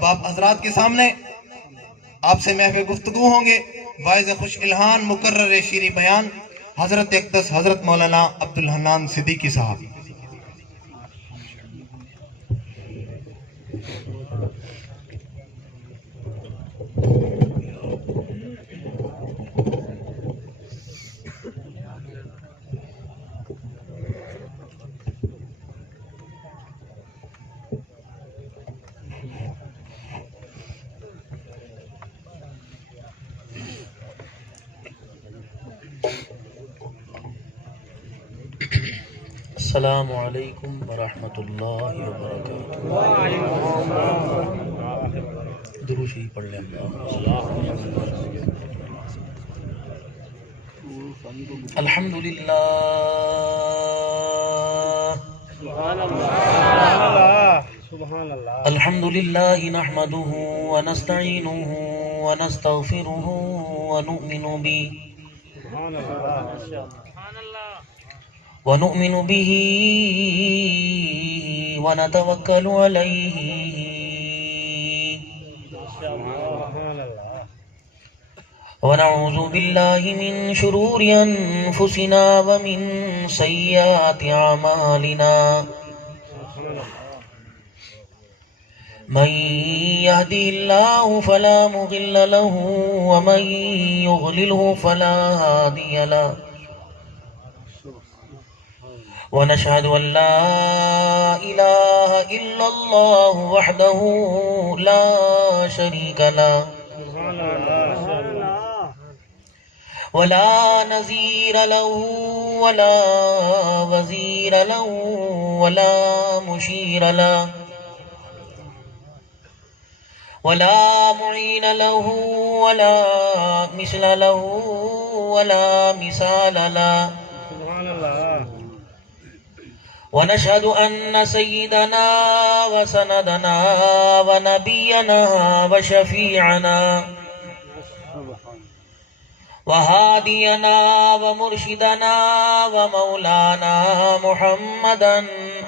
اب آپ حضرات کے سامنے آپ سے محو گفتگو ہوں گے واعظ خوش الہان مقرر شیریں بیان حضرت اقدس حضرت مولانا عبدالحنان صدیقی صاحب۔ السلام علیکم ورحمۃ اللہ وبرکاتہ۔ درود شریف پڑھ لیں۔ الحمد للہ الحمد للہ نحمده ونستعینه ونستغفره ونؤمن به ونتوکل علیہ ونعوذ باللہ من شرور انفسنا ومن سیئات اعمالنا من يهده الله فلا مضل له ومن يضلله فلا هادي له ونشهد أن لا إله إلا الله وحده لا شريك له ولا نظير له ولا وزير له ولا مشير له ولا معين له ولا مثل له ولا مثال له ونشهد أن سيدنا وسندنا ونبينا وشفيعنا وهادينا ومرشدنا ومولانا محمدا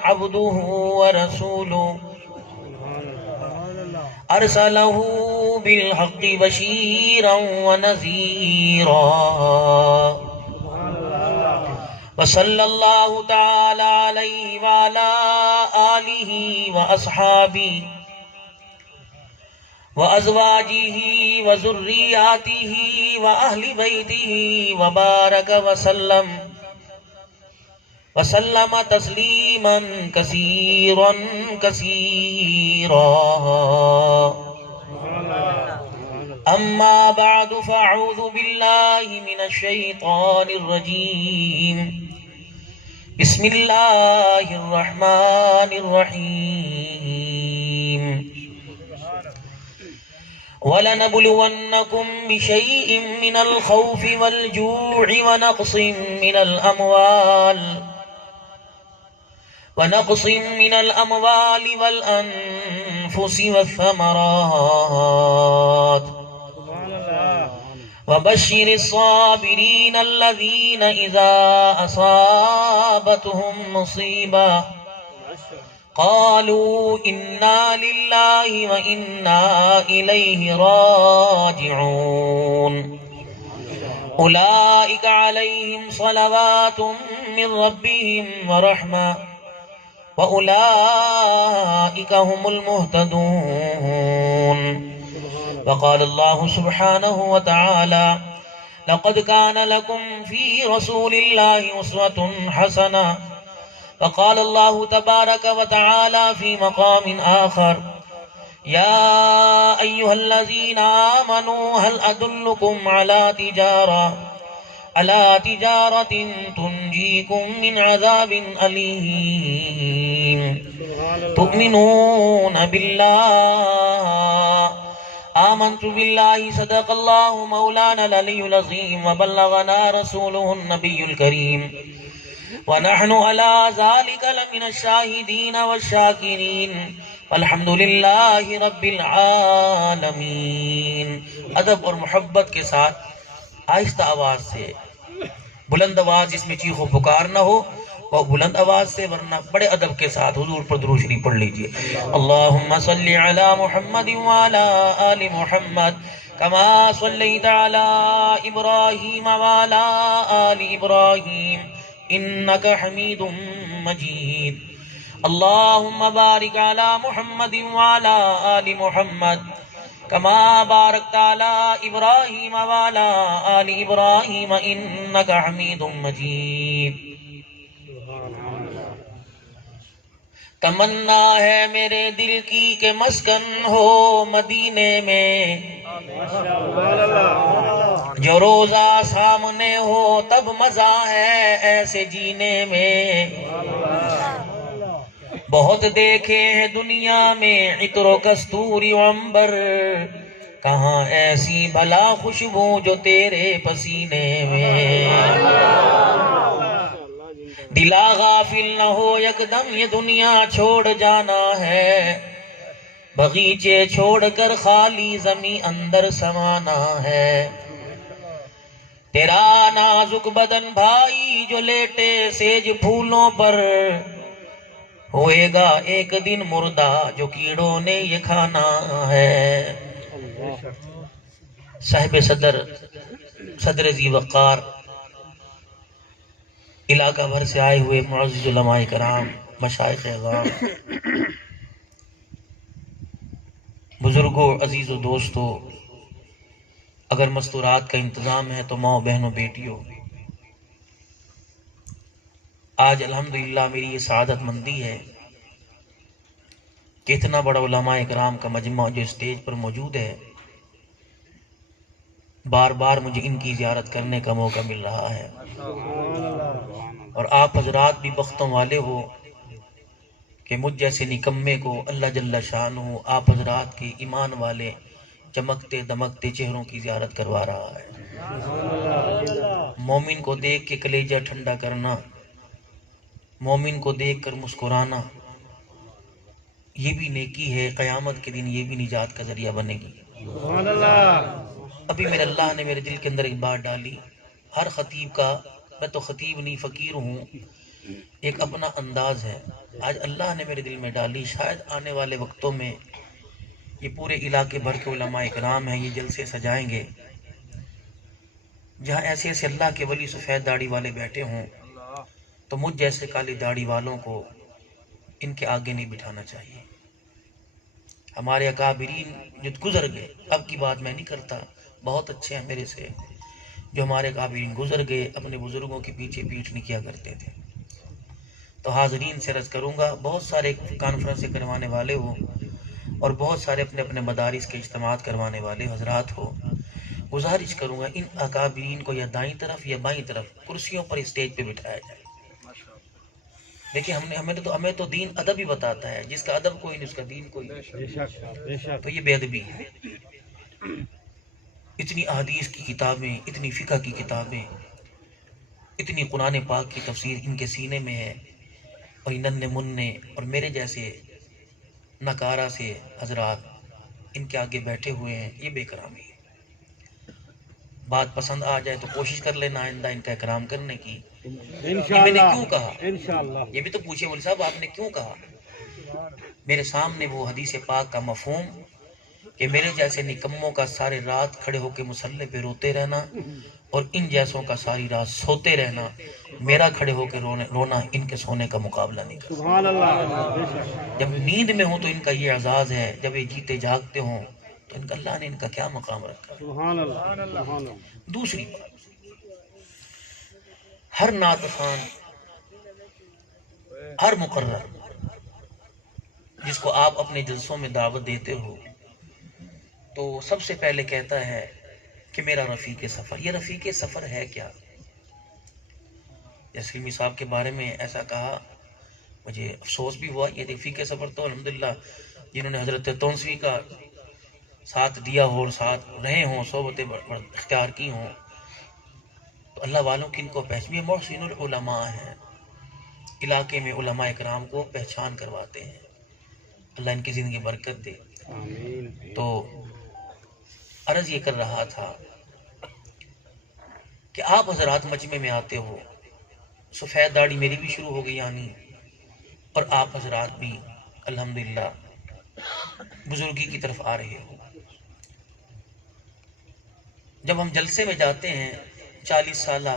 عبده ورسوله أرسله بالحق بشيرا ونذيرا وصلى الله تعالى عليه وعلى آله وأصحابه وأزواجه وذرياته وأهل بيته وبارك وسلم تسليما كثيرا كثيرا أما بعد فأعوذ بالله من الشيطان الرجيم بسم الله الرحمن الرحيم وَلَنَبْلُوَنَّكُمْ بِشَيْءٍ مِّنَ الْخَوْفِ وَالْجُوعِ وَنَقْصٍ مِّنَ الْأَمْوَالِ وَالْأَنفُسِ وَالثَّمَرَاتِ وَبَشِّرِ الصَّابِرِينَ الَّذِينَ إِذَا أَصَابَتْهُمْ مُصِيبَةٌ قالوا إنا لله وإنا إليه راجعون أولئك عليهم صلوات من ربهم ورحمة وأولئك هم المهتدون وقال الله سبحانه وتعالى لقد كان لكم في رسول الله أسوة حسنة وقال الله تبارك وتعالى في مقام آخر يا أيها الذين آمنوا هل أدلكم على تجارة تنجيكم من عذاب أليم تؤمنون بالله آمنت بالله صدق الله مولانا العلي العظيم وبلغنا رسوله النبي الكريم ونحن على ذلك لمن الشاهدين والشاكرين والحمد لله رب العالمین۔ ادب اور محبت کے ساتھ آہستہ آواز سے، بلند آواز جس میں چیخ و پکار نہ ہو، وہ بلند آواز سے، ورنہ بڑے ادب کے ساتھ حضور پر درود شریف پڑھ لیجئے۔ اللہم صلی علی محمد وعلی آل محمد کما صلیت علی ابراہیم وعلی آل ابراہیم انک حمید مجید۔ اللہم بارک علی محمد وعلی آل محمد کما بارکت علی ابراہیم وعلی آل ابراہیم انک حمید مجید۔ تمنا ہے میرے دل کی کہ مسکن ہو مدینے میں، جو روزہ سامنے ہو تب مزہ ہے ایسے جینے میں۔ بہت دیکھے ہیں دنیا میں عطر و کستوری و عنبر، کہاں ایسی بھلا خوشبو جو تیرے پسینے میں۔ دلا غافل نہ ہو یکدم یہ دنیا چھوڑ جانا ہے، بغیچے چھوڑ کر خالی زمین اندر سمانا ہے۔ تیرا نازک بدن بھائی جو لیٹے سیج پھولوں پر، ہوئے گا ایک دن مردہ جو کیڑوں نے یہ کھانا ہے۔ صاحب صدر ذی وقار، علاقہ بھر سے آئے ہوئے معزز علماء کرام، مشائخ اعظام، بزرگوں، عزیز و دوستوں، اگر مستورات کا انتظام ہے تو ماؤں، بہنوں، بیٹیوں، آج الحمدللہ میری یہ سعادت مندی ہے کہ اتنا بڑا علماء کرام کا مجمع جو اسٹیج پر موجود ہے، بار بار مجھے ان کی زیارت کرنے کا موقع مل رہا ہے، اور آپ حضرات بھی بختوں والے ہو کہ مجھ جیسے نکمے کو اللہ جل شانہ آپ حضرات کے ایمان والے چمکتے دمکتے چہروں کی زیارت کروا رہا ہے۔ مومن کو دیکھ کے کلیجہ ٹھنڈا کرنا، مومن کو دیکھ کر مسکرانا، یہ بھی نیکی ہے، قیامت کے دن یہ بھی نجات کا ذریعہ بنے گی۔ ابھی میرے اللہ نے میرے دل کے اندر ایک بات ڈالی، ہر خطیب کا، میں تو خطیب نہیں فقیر ہوں، ایک اپنا انداز ہے۔ آج اللہ نے میرے دل میں ڈالی، شاید آنے والے وقتوں میں یہ پورے علاقے بھر کے علماء کرام ہیں، یہ جلسے سجائیں گے جہاں ایسے ایسے اللہ کے ولی سفید داڑھی والے بیٹھے ہوں، تو مجھ جیسے کالی داڑھی والوں کو ان کے آگے نہیں بٹھانا چاہیے۔ ہمارے اکابرین جو گزر گئے، اب کی بات میں نہیں کرتا، بہت اچھے ہیں میرے سے، جو ہمارے اکابرین گزر گئے، اپنے بزرگوں کے پیچھے پیٹھ نہیں کیا کرتے تھے۔ تو حاضرین سے عرض کروں گا، بہت سارے کانفرنسیں کروانے والے ہو اور بہت سارے اپنے اپنے مدارس کے اجتماعات کروانے والے حضرات ہو، گزارش کروں گا ان اکابرین کو یا دائیں طرف یا بائیں طرف کرسیوں پر اسٹیج پہ بٹھایا جائے۔ دیکھیں ہمیں تو دین ادب ہی بتاتا ہے، جس کا ادب کوئی نہیں اس کا دین کوئی نہیں، تو یہ بے ادبی ہے۔ اتنی احادیث کی کتابیں، اتنی فقہ کی کتابیں، اتنی قرآن پاک کی تفسیر ان کے سینے میں ہے، اور ننھے مننے اور میرے جیسے نکارہ سے حضرات ان کے آگے بیٹھے ہوئے ہیں، یہ بے کرامی ہے۔ بات پسند آ جائے تو کوشش کر لینا آئندہ ان کا اکرام کرنے کی۔ یہ میں نے کیوں کہا؟ یہ بھی تو پوچھے مولوی صاحب آپ نے کیوں کہا؟ میرے سامنے وہ حدیث پاک کا مفہوم کہ میرے جیسے نکموں کا سارے رات کھڑے ہو کے مصلی پہ روتے رہنا اور ان جیسوں کا ساری رات سوتے رہنا، میرا کھڑے ہو کے رونا ان کے سونے کا مقابلہ نہیں کر سکتا۔ جب نیند میں ہوں تو ان کا یہ اعزاز ہے، جب یہ جیتے جاگتے ہوں تو ان کا اللہ نے ان کا کیا مقام رکھا ہے۔ دوسری بات، ہر نعت خوان، ہر مقرر جس کو آپ اپنے جلسوں میں دعوت دیتے ہو تو سب سے پہلے کہتا ہے کہ میرا رفیق سفر۔ یہ رفیق سفر ہے کیا؟ یسلمی صاحب کے بارے میں ایسا کہا، مجھے افسوس بھی ہوا۔ یہ رفیق سفر تو الحمدللہ جنہوں نے حضرت تونسوی کا ساتھ دیا ہو اور ساتھ رہے ہوں، صحبتیں اختیار کی ہوں، تو اللہ والوں کی ان کو پہچان، محسن العلماء ہیں، علاقے میں علماء کرام کو پہچان کرواتے ہیں، اللہ ان کی زندگی برکت دے۔ تو عرض یہ کر رہا تھا کہ آپ حضرات مجمع میں آتے ہو، سفید داڑھی میری بھی شروع ہو گئی آنی، اور آپ حضرات بھی الحمدللہ بزرگی کی طرف آ رہے ہو۔ جب ہم جلسے میں جاتے ہیں 40 سالہ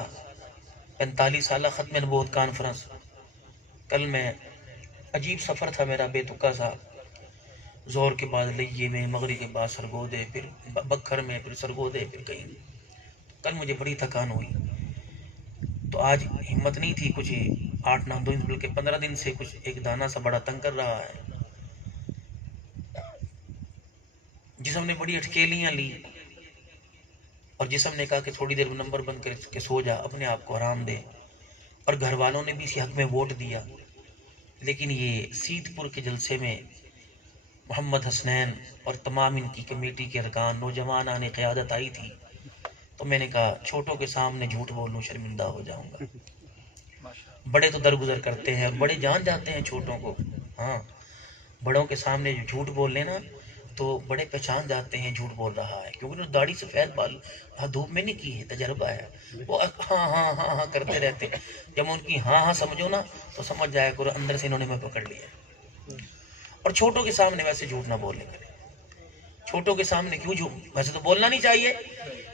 45 سالہ ختم نبوت کانفرنس، کل میں عجیب سفر تھا میرا بے تکا سا، زور کے بعد لئیے میں، مغرب کے بعد سرگودے، پھر بکھر میں، پھر سرگودے، پھر کہیں۔ کل مجھے بڑی تھکان ہوئی، تو آج ہمت نہیں تھی، کچھ 8-9 دن بلکہ 15 دن سے کچھ ایک دانہ سا بڑا تنگ کر رہا ہے، جسم نے بڑی اٹکیلیاں لی، اور جسم نے کہا کہ تھوڑی دیر نمبر بند کر کے سو جا، اپنے آپ کو آرام دے، اور گھر والوں نے بھی اسی حق میں ووٹ دیا۔ لیکن یہ سیت پور کے جلسے میں محمد حسنین اور تمام ان کی کمیٹی کے ارکان، نوجوان آنے قیادت آئی تھی، تو میں نے کہا چھوٹوں کے سامنے جھوٹ بولوں شرمندہ ہو جاؤں گا۔ بڑے تو درگزر کرتے ہیں اور بڑے جان جاتے ہیں چھوٹوں کو، ہاں بڑوں کے سامنے جو جھوٹ بول لینا تو بڑے پہچان جاتے ہیں جھوٹ بول رہا ہے، کیونکہ انہوں نے داڑھی سفید بال دھوپ میں نہیں کی ہے، تجربہ ہے، وہ ہاں ہاں ہاں ہاں کرتے رہتے ہیں۔ جب ان کی ہاں ہاں سمجھو نا تو سمجھ جایا کرو اندر سے انہوں نے میں پکڑ لیا۔ اور چھوٹوں کے سامنے ویسے جھوٹ نہ بولنے کرے، چھوٹوں کے سامنے کیوں جھوٹ، ویسے تو بولنا نہیں چاہیے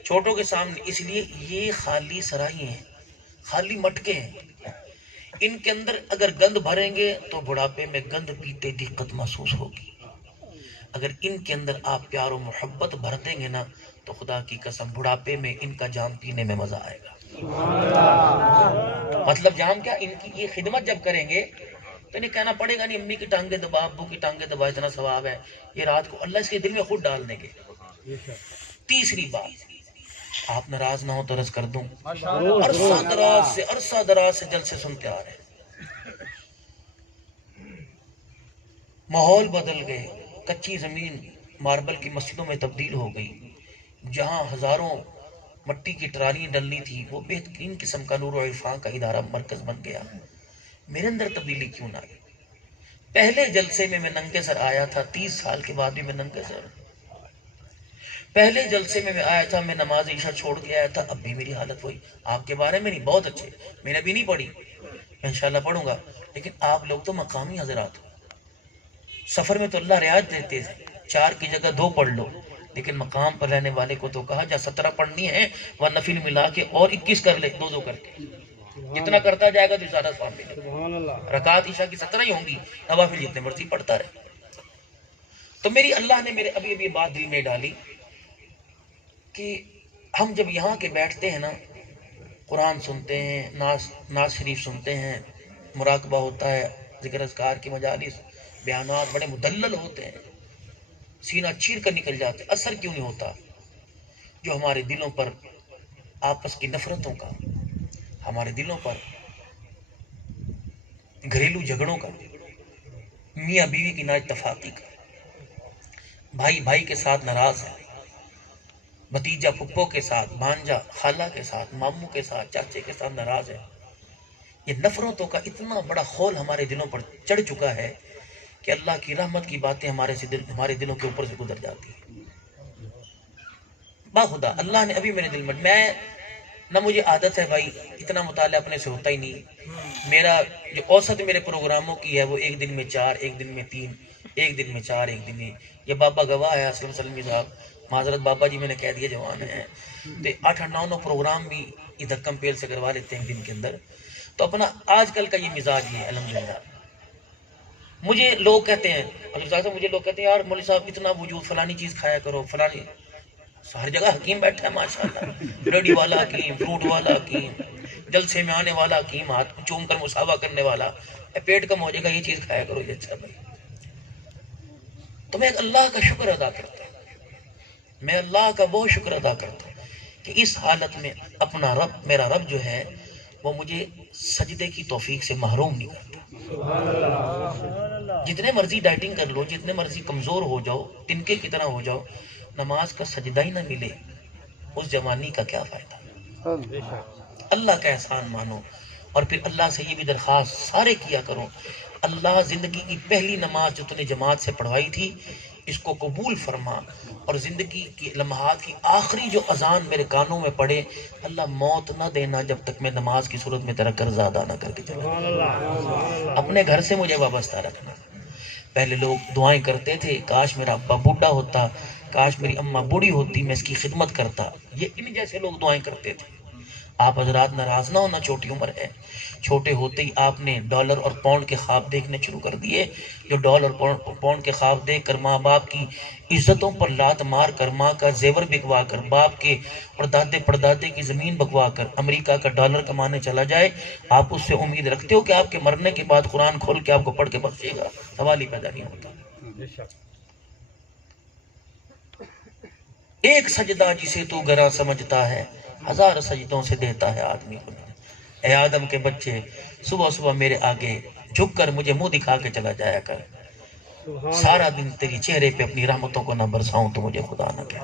چھوٹوں کے سامنے، اس لیے یہ خالی سراہی ہیں، خالی مٹکے ہیں، ان کے اندر اگر گند بھریں گے تو بڑھاپے میں گند پیتے دقت محسوس ہوگی، اگر ان کے اندر آپ پیار و محبت بھر دیں گے نا تو خدا کی قسم بڑھاپے میں ان کا جام پینے میں مزہ آئے گا۔ مطلب جام کیا، ان کی یہ خدمت جب کریں گے تو انہیں کہنا پڑے گا نہیں امی کی ٹانگیں دبا، ابو کی ٹانگیں دبا، اتنا ثواب ہے، یہ رات کو اللہ اس کے دل میں خود ڈال دیں گے۔ تیسری بات، آپ ناراض نہ ہو تو عرض کر دوں، عرصہ دراز سے جلسے سنتے آ رہے ہیں، ماحول بدل گئے، کچی زمین ماربل کی مسجدوں میں تبدیل ہو گئی، جہاں ہزاروں مٹی کی ٹرالیاں ڈلنی تھی وہ بہترین قسم کا نور و عرفان کا ادارہ مرکز بن گیا۔ میرے اندر تبدیلی کیوں نہ آئی؟ پہلے جلسے میں ننگے سر آیا تھا، 30 سال کے بعد بھی میں ننگے سر، پہلے جلسے میں آیا تھا، میں نماز عشاء چھوڑ کے آیا تھا، اب بھی میری حالت وہی، آپ کے بارے میں نہیں، بہت اچھے، میں نے بھی نہیں پڑھی، میں انشاءاللہ پڑھوں گا، لیکن آپ لوگ تو مقامی حضرات ہو، سفر میں تو اللہ رعایت دیتے ہیں، 4 کی جگہ 2 پڑھ لو، لیکن مقام پر رہنے والے کو تو کہا جا 17 پڑھنی ہے، وہ نفل ملا کے اور 21 کر لے، 2 کر کے، جتنا کرتا جائے گا تو زیادہ ثواب ملے گا۔ رکعات عشاء کی 17 ہی ہوں گی، نوافل جتنے مرضی پڑھتا رہے۔ تو میری اللہ نے میرے ابھی بات دل میں ڈالی کہ ہم جب یہاں کے بیٹھتے ہیں نا، قرآن سنتے ہیں، ناز شریف سنتے ہیں، مراقبہ ہوتا ہے، ذکر اذکار کی مجالس، بیانات بڑے مدلل ہوتے ہیں، سینہ چیر کر نکل جاتے، اثر کیوں نہیں ہوتا؟ جو ہمارے دلوں پر آپس کی نفرتوں کا، ہمارے دلوں پر گھریلو جھگڑوں کا، میاں بیوی کی نا اتفاقی کا، بھائی بھائی کے ساتھ ناراض ہے، بھتیجا پھپھو کے ساتھ، بھانجا خالہ کے ساتھ، ماموں کے ساتھ، چاچے کے ساتھ ناراض ہے، یہ نفرتوں کا اتنا بڑا خول ہمارے دلوں پر چڑھ چکا ہے کہ اللہ کی رحمت کی باتیں ہمارے دلوں کے اوپر سے گزر جاتی ہیں۔ باخدا اللہ نے ابھی میرے دل میں نہ مجھے عادت ہے بھائی، اتنا مطالعہ اپنے سے ہوتا ہی نہیں، میرا جو اوسط میرے پروگراموں کی ہے وہ 1 دن میں 4، 1 دن میں 3، 1 دن میں 4، 1 دن میں، یہ بابا گواہ ہے اسلم سلمی صاحب، معذرت بابا جی میں نے کہہ دیا جوان ہیں، تو 8-9 پروگرام بھی ادھر کمپیل سے کروا لیتے ہیں دن کے اندر۔ تو اپنا آج کل کا یہ مزاج یہ ہے الحمدللہ۔ مجھے لوگ کہتے ہیں مجھے لوگ کہتے ہیں یار مولوی صاحب اتنا وجود، فلانی چیز کھایا کرو، فلانی، ہر جگہ حکیم بیٹھا ہے ماشاءاللہ، ریڈی والا حکیم، فروٹ والا حکیم، جلسے میں آنے والا حکیم، ہاتھ چوم کر مساوا کرنے والا، پیٹ کم ہو جائے گا یہ چیز کھایا کرو، یہ اچھا بھائی۔ تو میں اللہ کا شکر ادا کرتا ہوں، میں اللہ کا بہت شکر ادا کرتا ہوں کہ اس حالت میں اپنا رب، میرا رب جو ہے وہ مجھے سجدے کی توفیق سے محروم نہیں کرتا۔ جتنے مرضی ڈائٹنگ کر لو، جتنے مرضی کمزور ہو جاؤ، تنکے کی طرح ہو جاؤ، نماز کا سجدہ ہی نہ ملے، اس جوانی کا کیا فائدہ؟ اللہ کا احسان مانو، اور پھر اللہ سے یہ بھی درخواست سارے کیا کرو، اللہ زندگی کی پہلی نماز جو تُو نے جماعت سے پڑھوائی تھی، اس کو قبول فرما، اور زندگی کی لمحات کی آخری جو اذان میرے کانوں میں پڑے، اللہ موت نہ دینا جب تک میں نماز کی صورت میں تیرا قرض ادا نہ کر کے چلا جاؤں۔ اپنے گھر سے مجھے وابستہ رکھنا۔ پہلے لوگ دعائیں کرتے تھے، کاش میرا ابا بوڑھا ہوتا، کاش میری اماں بوڑھی ہوتی، میں اس کی خدمت کرتا، یہ ان جیسے لوگ دعائیں کرتے تھے۔ آپ حضرات ناراض نہ ہونا، چھوٹی عمر ہے، چھوٹے ہوتے ہی آپ نے ڈالر اور پاؤنڈ کے خواب دیکھنے شروع کر دیے، جو ڈالر پاؤنڈ کے خواب دیکھ کر ماں باپ کی عزتوں پر لات مار کر، ماں کا زیور بکوا کر، باپ کے اور دادے پردادے کی زمین بکوا کر امریکہ کا ڈالر کمانے چلا جائے، آپ اس سے امید رکھتے ہو کہ آپ کے مرنے کے بعد قرآن کھول کے آپ کو پڑھ کے بخشے گا؟ سوال ہی پیدا نہیں ہوتا۔ ایک سجدہ جسے تو گراں سمجھتا ہے، ہزار سجدوں سے دیتا ہے آدمی کو۔ اے آدم کے بچے، صبح صبح میرے آگے جھک کر مجھے منہ دکھا کے چلا جایا کر، سارا دن تیری چہرے پہ اپنی رحمتوں کو نہ برساؤں تو مجھے خدا نہ کہ۔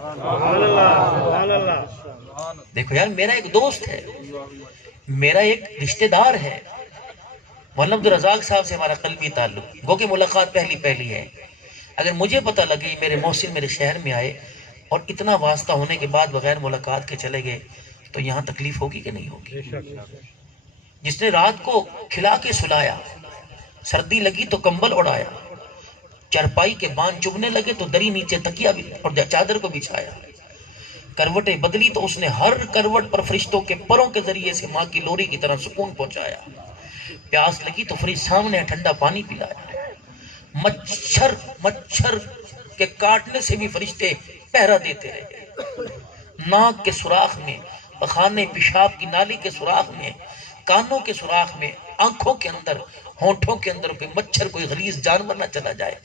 دیکھو یار، میرا ایک دوست ہے، میرا ایک رشتہ دار ہے، مولانا عبدالرزاق صاحب سے ہمارا قلبی تعلق، گو کہ ملاقات پہلی ہے۔ اگر مجھے پتہ لگے میرے محسن میرے شہر میں آئے اور اتنا واسطہ ہونے کے بعد بغیر ملاقات کے چلے گئے تو یہاں تکلیف ہوگی کہ نہیں ہوگی؟ جس نے رات کو کھلا کے سلایا، سردی لگی تو کمبل اڑایا، چرپائی کے بان چبھنے لگے تو دری نیچے تکیا اور چادر کو بچھایا، کروٹیں بدلی تو اس نے ہر کروٹ پر فرشتوں کے پروں کے ذریعے سے ماں کی لوری کی طرح سکون پہنچایا، پیاس لگی تو فرشت سامنے ٹھنڈا پانی پلایا، مچھر کے کاٹنے سے بھی فرشتے پہرا دیتے رہے، ناک کے سوراخ میں، پخانے پیشاب کی نالی کے سوراخ میں، کانوں کے سوراخ میں، آنکھوں کے اندر، ہونٹوں کے اندر کوئی مچھر کوئی غلیظ جانور نہ چلا جائے۔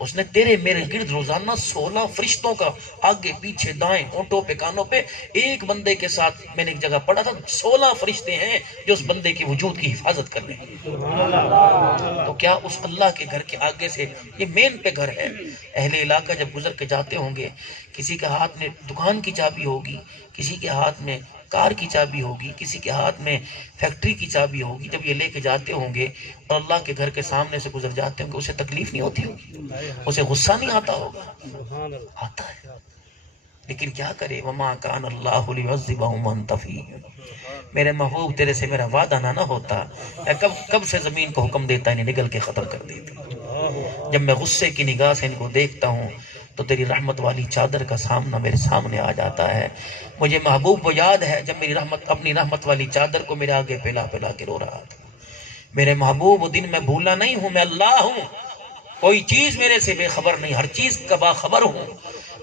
اس نے تیرے میرے گرد روزانہ 16 فرشتوں کا آگے پیچھے دائیں ہونٹوں پہ کانوں پہ، ایک بندے کے ساتھ میں نے ایک جگہ پڑھا تھا 16 فرشتے ہیں جو اس بندے کی وجود کی حفاظت کر رہے ہیں۔ تو کیا اس اللہ کے گھر کے آگے سے، یہ مین پہ گھر ہے، اہل علاقہ جب گزر کے جاتے ہوں گے، کسی کے ہاتھ میں دکان کی چابی ہوگی، کسی کے ہاتھ میں کار کی چابی ہوگی، کسی کے ہاتھ میں فیکٹری کی چابی ہوگی، جب یہ لے کے جاتے ہوں گے اور اللہ کے گھر کے سامنے سے گزر جاتے ہوں گے، اسے تکلیف نہیں ہوتی ہوگی، اسے غصہ نہیں آتا ہوگا؟ آتا ہے، لیکن کیا کرے؟ وما کان اللہ لیعذبہم وانت فیہم۔ میرے محبوب، تیرے سے میرا وعدہ نہ ہوتا، میں کب سے زمین کو حکم دیتا انہیں نگل کے ختم کر دیتی۔ جب میں غصے کی نگاہ سے ان کو دیکھتا ہوں تو تیری رحمت والی چادر کا سامنا میرے سامنے آ جاتا ہے۔ مجھے محبوب وہ یاد ہے جب میری رحمت، اپنی رحمت والی چادر کو میرے آگے پھیلا پھیلا کے رو رہا تھا۔ میرے محبوب، وہ دن میں بھولا نہیں ہوں، میں اللہ ہوں، کوئی چیز میرے سے بے خبر نہیں، ہر چیز کا باخبر ہوں۔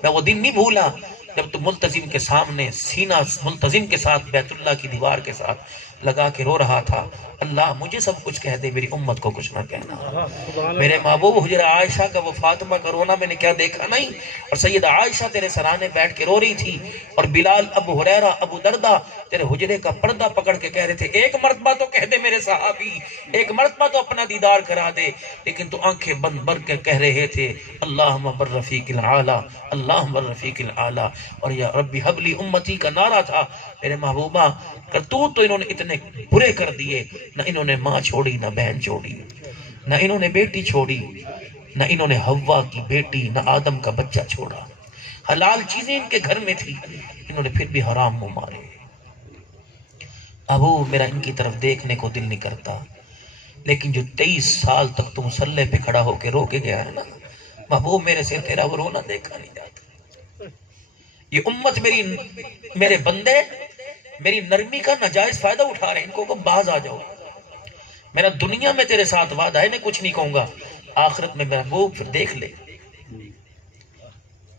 میں وہ دن نہیں بھولا جب تو ملتزم کے سامنے سینہ ملتزم کے ساتھ بیت اللہ کی دیوار کے ساتھ لگا کے رو رہا تھا، اللہ مجھے سب کچھ کہہ دے، میری امت کو کچھ نہ کہنا۔ میرے محبوب، حجرہ عائشہ کا وہ فاطمہ کا رونا میں نے کیا دیکھا نہیں؟ اور سیدہ عائشہ تیرے سرانے بیٹھ کے رو رہی تھی، اور بلال، ابو ہریرہ، ابو دردہ تیرے حجرے کا پردہ پکڑ کے کہہ رہے تھے ایک مرتبہ تو کہہ دے میرے صحابی، ایک مرتبہ تو اپنا دیدار کرا دے، لیکن تو آنکھیں بند بر کے کہہ رہے تھے اللہم بالرفیق الاعلی، اللہم بالرفیق الاعلی، اور یا ربی حبلی امتی کا نعرہ تھا۔ میرے محبوبہ، کرتوت تو انہوں نے اتنے برے کر دیے، نہ انہوں نے ماں چھوڑی نہ بہن چھوڑی، نہ انہوں نے بیٹی چھوڑی، نہ انہوں نے حوا کی بیٹی نہ آدم کا بچہ چھوڑا، حلال چیزیں ان کے گھر میں تھی، انہوں نے پھر بھی حرام منہ مارے۔ ابو، میرا ان کی طرف دیکھنے کو دل نہیں کرتا، لیکن جو 23 سال تک تو مسلح پہ کھڑا ہو کے رو کے گیا ہے نا محبوب، میرے سے تیرا وہ رونا دیکھا نہیں جاتا۔ یہ امت میرے بندے میری نرمی کا ناجائز فائدہ اٹھا رہے ہیں، ان کو باز آ جاؤ، میرا دنیا میں تیرے ساتھ وعدہ ہے، میں کچھ نہیں کہوں گا، آخرت میں محبوب پھر دیکھ لے۔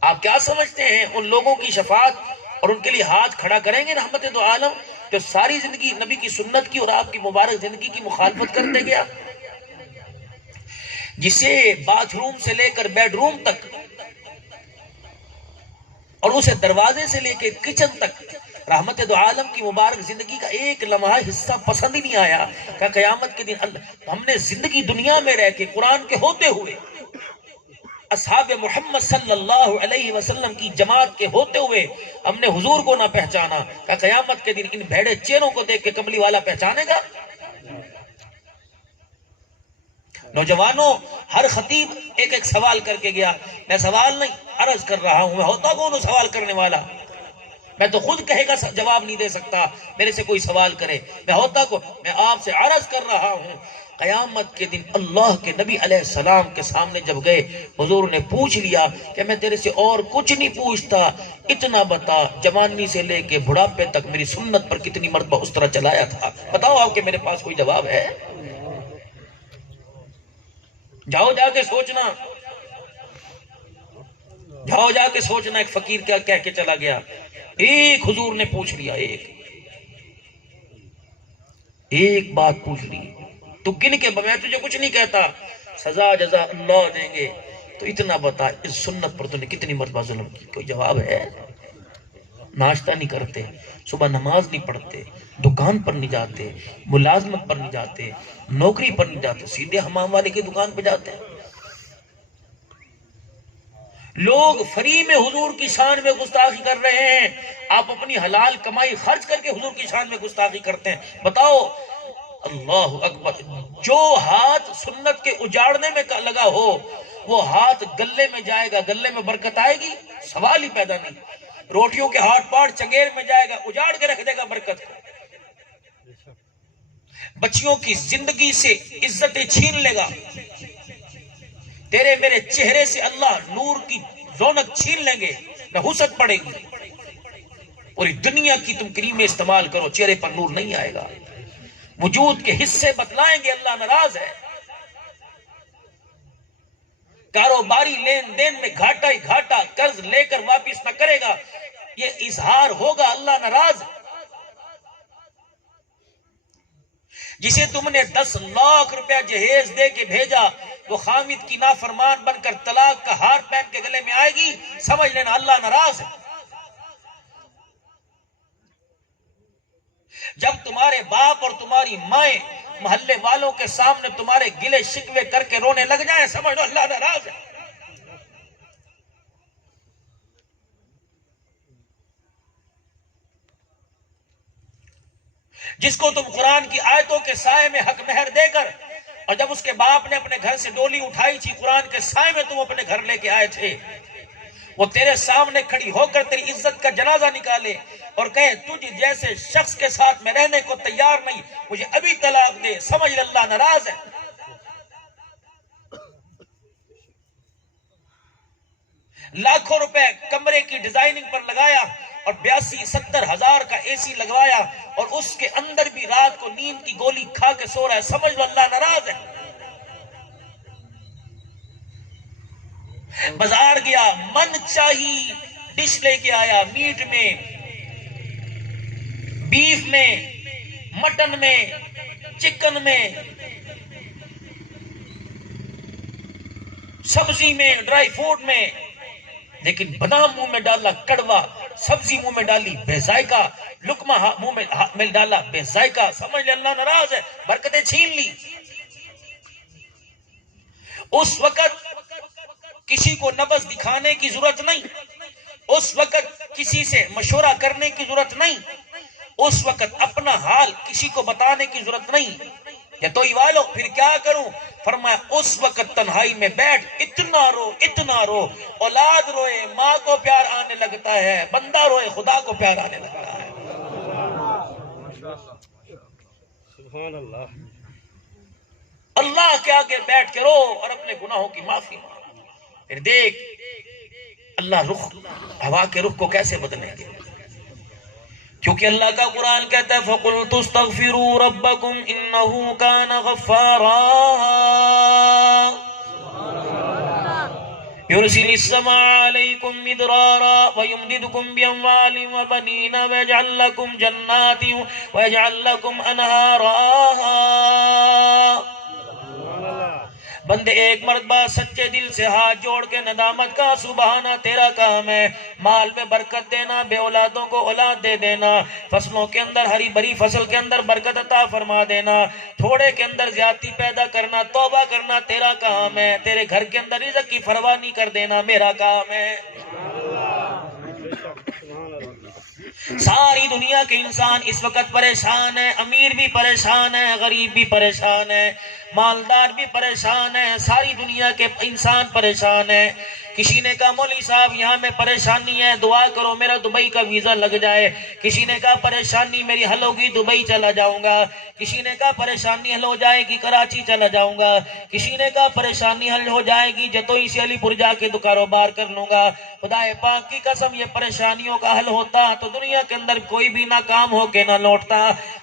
آپ کیا سمجھتے ہیں ان لوگوں کی شفاعت اور ان کے لیے ہاتھ کھڑا کریں گے رحمت دو عالم جو ساری زندگی نبی کی سنت کی اور آپ کی مبارک زندگی کی مخالفت کرتے گیا، جسے باتھ روم سے لے کر بیڈ روم تک اور اسے دروازے سے لے کے کچن تک رحمت دو عالم کی مبارک زندگی کا ایک لمحہ حصہ پسند ہی نہیں آیا کہ قیامت کے دن ہم نے زندگی دنیا میں رہ کے قرآن کے ہوتے ہوئے اصحاب محمد صلی اللہ علیہ وسلم کی جماعت کے ہوتے ہوئے ہم نے حضور کو نہ پہچانا، کہ قیامت کے دن ان بھیڑے چہروں کو دیکھ کے کملی والا پہچانے گا؟ نوجوانوں، ہر خطیب ایک ایک سوال کر کے گیا. میں سوال نہیں عرض کر رہا ہوں. میں ہوتا کون ہوں سوال کرنے والا؟ میں تو خود کہے گا جواب نہیں دے سکتا میرے سے کوئی سوال کرے. میں ہوتا کو میں آپ سے عرض کر رہا ہوں. قیامت کے دن اللہ کے نبی علیہ السلام کے سامنے جب گئے، حضور نے پوچھ لیا کہ میں تیرے سے اور کچھ نہیں پوچھتا، اتنا بتا جوانی سے لے کے بڑھاپے تک میری سنت پر کتنی مرتبہ اس طرح چلایا تھا. بتاؤ آپ کہ میرے پاس کوئی جواب ہے؟ جاؤ جا کے سوچنا، جاؤ جا کے سوچنا. ایک فقیر کیا کہہ کے چلا گیا؟ ایک حضور نے پوچھ لیا، ایک بات پوچھ لی. تو گن کے میں تجھے کچھ نہیں کہتا، سزا جزا اللہ دیں گے. تو اتنا بتا اس سنت پر تو نے کتنی مرتبہ ظلم کی؟ کوئی جواب ہے؟ ناشتہ نہیں کرتے، صبح نماز نہیں پڑھتے، دکان پر نہیں جاتے، ملازمت پر نہیں جاتے، نوکری پر نہیں جاتے، سیدھے حمام والے کی دکان پہ جاتے ہیں. لوگ فری میں حضور کی شان میں گستاخی کر رہے ہیں. آپ اپنی حلال کمائی خرچ کر کے حضور کی شان میں گستاخی کرتے ہیں. بتاؤ. اللہ اکبر. جو ہاتھ سنت کے اجاڑنے میں لگا ہو وہ ہاتھ گلے میں جائے گا، گلے میں برکت آئے گی؟ سوال ہی پیدا نہیں. روٹیوں کے ہاتھ پاٹ چنگیر میں جائے گا، اجاڑ کے رکھ دے گا برکت کو. بچیوں کی زندگی سے عزتیں چھین لے گا. تیرے میرے چہرے سے اللہ نور کی رونق چھین لیں گے، نحوست پڑے گی. پوری دنیا کی تم کریمیں استعمال کرو، چہرے پر نور نہیں آئے گا. وجود کے حصے بتلائیں گے، اللہ ناراض ہے. کاروباری لین دین میں گھاٹا ہی گھاٹا، قرض لے کر واپس نہ کرے گا، یہ اظہار ہوگا، اللہ ناراض. جسے تم نے 10 لاکھ روپیہ جہیز دے کے بھیجا، وہ خامد کی نافرمان بن کر طلاق کا ہار پہن کے گلے میں آئے گی، سمجھ لینا اللہ ناراض ہے. جب تمہارے باپ اور تمہاری مائیں محلے والوں کے سامنے تمہارے گلے شکوے کر کے رونے لگ جائیں، سمجھ لو اللہ ناراض ہے. جس کو تم قرآن کی آیتوں کے سائے میں حق مہر دے کر، اور جب اس کے باپ نے اپنے گھر سے ڈولی اٹھائی تھی، قرآن کے سائے میں تم اپنے گھر لے کے آئے تھے، وہ تیرے سامنے کھڑی ہو کر تیری عزت کا جنازہ نکالے اور کہے تجھ جیسے شخص کے ساتھ میں رہنے کو تیار نہیں، مجھے ابھی طلاق دے، سمجھ اللہ ناراض ہے. لاکھوں روپے کمرے کی ڈیزائننگ پر لگایا اور 82-70 ہزار کا اے سی لگوایا اور اس کے اندر بھی رات کو نیند کی گولی کھا کے سو رہا ہے، سمجھ لو اللہ ناراض ہے. بازار گیا، من چاہی ڈش لے کے آیا، میٹ میں، بیف میں، مٹن میں، چکن میں، سبزی میں، ڈرائی فروٹ میں، لیکن بادام منہ میں ڈالا کڑوا، سبزی منہ میں ڈالی بے ذائقہ، لقمہ منہ میں ڈالا بے ذائقہ، سمجھ لے اللہ ناراض ہے، برکتیں چھین لی. اس وقت کسی کو نبض دکھانے کی ضرورت نہیں، اس وقت کسی سے مشورہ کرنے کی ضرورت نہیں، اس وقت اپنا حال کسی کو بتانے کی ضرورت نہیں. یا تو ہی والو پھر کیا کروں؟ فرمایا اس وقت تنہائی میں بیٹھ اتنا رو، اولاد روئے ماں کو پیار آنے لگتا ہے، بندہ روئے خدا کو پیار آنے لگتا ہے. سبحان اللہ. اللہ کے آگے بیٹھ کے رو اور اپنے گناہوں کی معافی مانگ. پھر دیکھ اللہ رخ، ہوا کے رخ کو کیسے بدلیں گے. کیونکہ اللہ کا قرآن کہتا ہے فَقُلْتُ اسْتَغْفِرُوا رَبَّكُمْ إِنَّهُ كَانَ غَفَّارًا يُرْسِلِ السَّمَاءَ عَلَيْكُمْ مِدْرَارًا وَيُمْدِدْكُمْ بِأَمْوَالٍ وَبَنِينَ وَيَجْعَلْ لَكُمْ جَنَّاتٍ وَيَجْعَلْ لَكُمْ أَنْهَارًا. بندے ایک مرتبہ سچے دل سے ہاتھ جوڑ کے ندامت کا سبحانہ تیرا کام ہے. مال میں برکت دینا، بے اولادوں کو اولاد دے دینا، فصلوں کے اندر ہری بھری فصل کے اندر برکت عطا فرما دینا، تھوڑے کے اندر زیادتی پیدا کرنا، توبہ کرنا تیرا کام ہے. تیرے گھر کے اندر رزق کی فراوانی کر دینا میرا کام ہے. سبحان اللہ ساری دنیا کے انسان اس وقت پریشان ہے، امیر بھی پریشان ہے، غریب بھی پریشان ہے، مالدار بھی پریشان ہے، ساری دنیا کے انسان پریشان ہے۔ کسی نے کہا مولوی صاحب یہاں میں پریشانی ہے، دعا کرو میرا دبئی کا ویزا لگ جائے۔ کسی نے کہا پریشانی میری حل ہوگی دبئی چلا جاؤں گا۔ کسی نے کہا پریشانی حل ہو جائے گی کراچی چلا جاؤں گا۔ کسی نے کہا پریشانی حل ہو جائے گی جتوئی سے علی پور جا کے کاروبار کر لوں گا۔ خدا پاک کی قسم یہ پریشانیوں کا حل ہوتا تو دنیا کے اندر کوئی بھی ناکام ہو کے نہ لوٹتا۔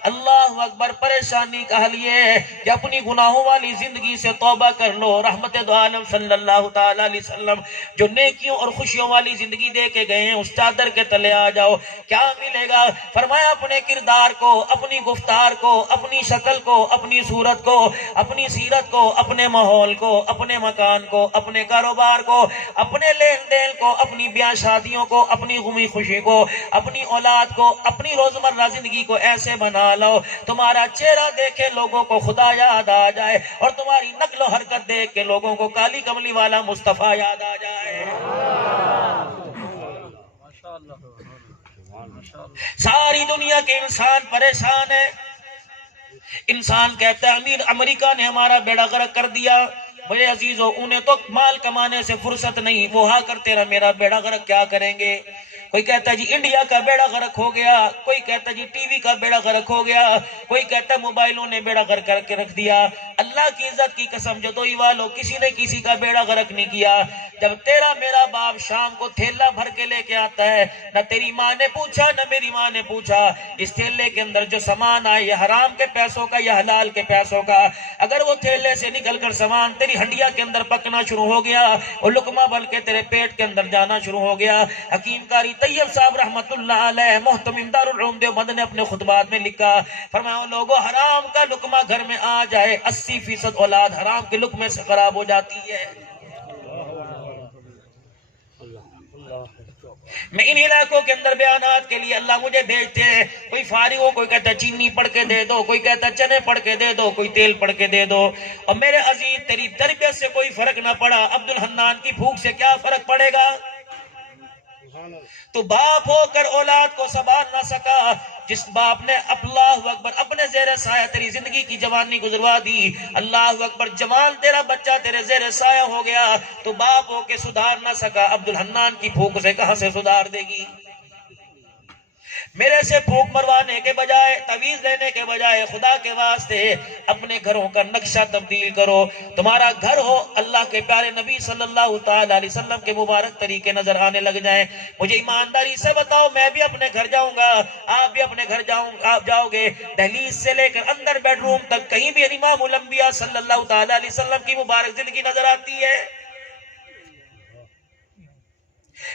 اللہ اکبر، پریشانی کا حل یہ ہے کہ اپنی گناہوں والی زندگی سے توبہ کر لو۔ رحمت دو عالم صلی اللہ تعالی علیہ وسلم جو نیکیوں اور خوشیوں والی زندگی دے کے گئے ہیں اس چادر کے تلے آ جاؤ۔ کیا ملے گا؟ فرمایا اپنے کردار کو، اپنی گفتار کو، اپنی شکل کو، اپنی صورت کو، اپنی سیرت کو، اپنے ماحول کو، اپنے مکان کو، اپنے کاروبار کو، اپنے لین دین کو، اپنی بیاہ شادیوں کو، اپنی غمی خوشی کو، اپنی اولاد کو، اپنی روزمرہ زندگی کو ایسے بنا لو تمہارا چہرہ دیکھے لوگوں کو خدا یاد آ جائے، اور تمہاری نقل و حرکت دیکھ کے لوگوں کو کالی کملی والا مصطفیٰ یاد آ جائے۔ ماشاء اللہ ساری دنیا کے انسان پریشان ہے۔ انسان کہتا ہے امیر امریکہ نے ہمارا بیڑا غرق کر دیا۔ میرے عزیزو انہیں تو مال کمانے سے فرصت نہیں، وہ ہاں کرتے رہا میرا بیڑا غرق کیا کریں گے۔ کوئی کہتا ہے جی انڈیا کا بیڑا غرق ہو گیا، کوئی کہتا ہے جی ٹی وی کا بیڑا غرق ہو گیا، کوئی کہتا ہے موبائلوں نے بیڑا غرق کر کے رکھ دیا۔ اللہ کی عزت کی قسم جدوئی والو کسی نے کسی کا بیڑا غرق نہیں کیا۔ جب تیرا میرا باپ شام کو تھیلا بھر کے لے کے آتا ہے، نہ تیری ماں نے پوچھا نہ میری ماں نے پوچھا اس تھیلے کے اندر جو سامان آئے یہ حرام کے پیسوں کا یا حلال کے پیسوں کا۔ اگر وہ تھیلے سے نکل کر سامان تیری ہنڈیا کے اندر پکنا شروع ہو گیا اور لقمہ بل کے تیرے پیٹ کے اندر جانا شروع ہو گیا۔ حکیم قاری طیب صاحب رحمت اللہ علیہ محتمم دارالعلوم دیوبند نے اپنے خطبات میں لکھا، فرمایا لوگوں حرام کا لقمہ گھر میں آ جائے 80% اولاد حرام کے لقمے سے خراب ہو جاتی ہے۔ میں ان علاقوں کے اندر بیانات کے لیے اللہ مجھے بھیجتے ہیں، کوئی فارغ ہو کوئی کہتا ہے چینی پڑھ کے دے دو، کوئی کہتا ہے چنے پڑھ کے دے دو، کوئی تیل پڑھ کے دے دو۔ اور میرے عزیز تیری تربیت سے کوئی فرق نہ پڑا، عبد الحنان کی بھوک سے کیا فرق پڑے گا؟ تو باپ ہو کر اولاد کو سنبھال نہ سکا، جس باپ نے اللہ اکبر اپنے زیر سایہ تیری زندگی کی جوانی گزروا دی، اللہ اکبر جوان تیرا بچہ تیرے زیر سایہ ہو گیا، تو باپ ہو کے سدھار نہ سکا، عبد الحنان کی بھوک سے کہاں سے سدھار دے گی؟ میرے سے بھوک مروانے کے بجائے، تعویذ دینے کے بجائے خدا کے واسطے اپنے گھروں کا نقشہ تبدیل کرو۔ تمہارا گھر ہو اللہ کے پیارے نبی صلی اللہ تعالی علیہ وسلم کے مبارک طریقے نظر آنے لگ جائیں۔ مجھے ایمانداری سے بتاؤ، میں بھی اپنے گھر جاؤں گا، آپ بھی اپنے گھر آپ جاؤ گے، دہلیز سے لے کر اندر بیڈ روم تک کہیں بھی امام الانبیاء صلی اللہ تعالی علیہ وسلم کی مبارک زندگی نظر آتی ہے؟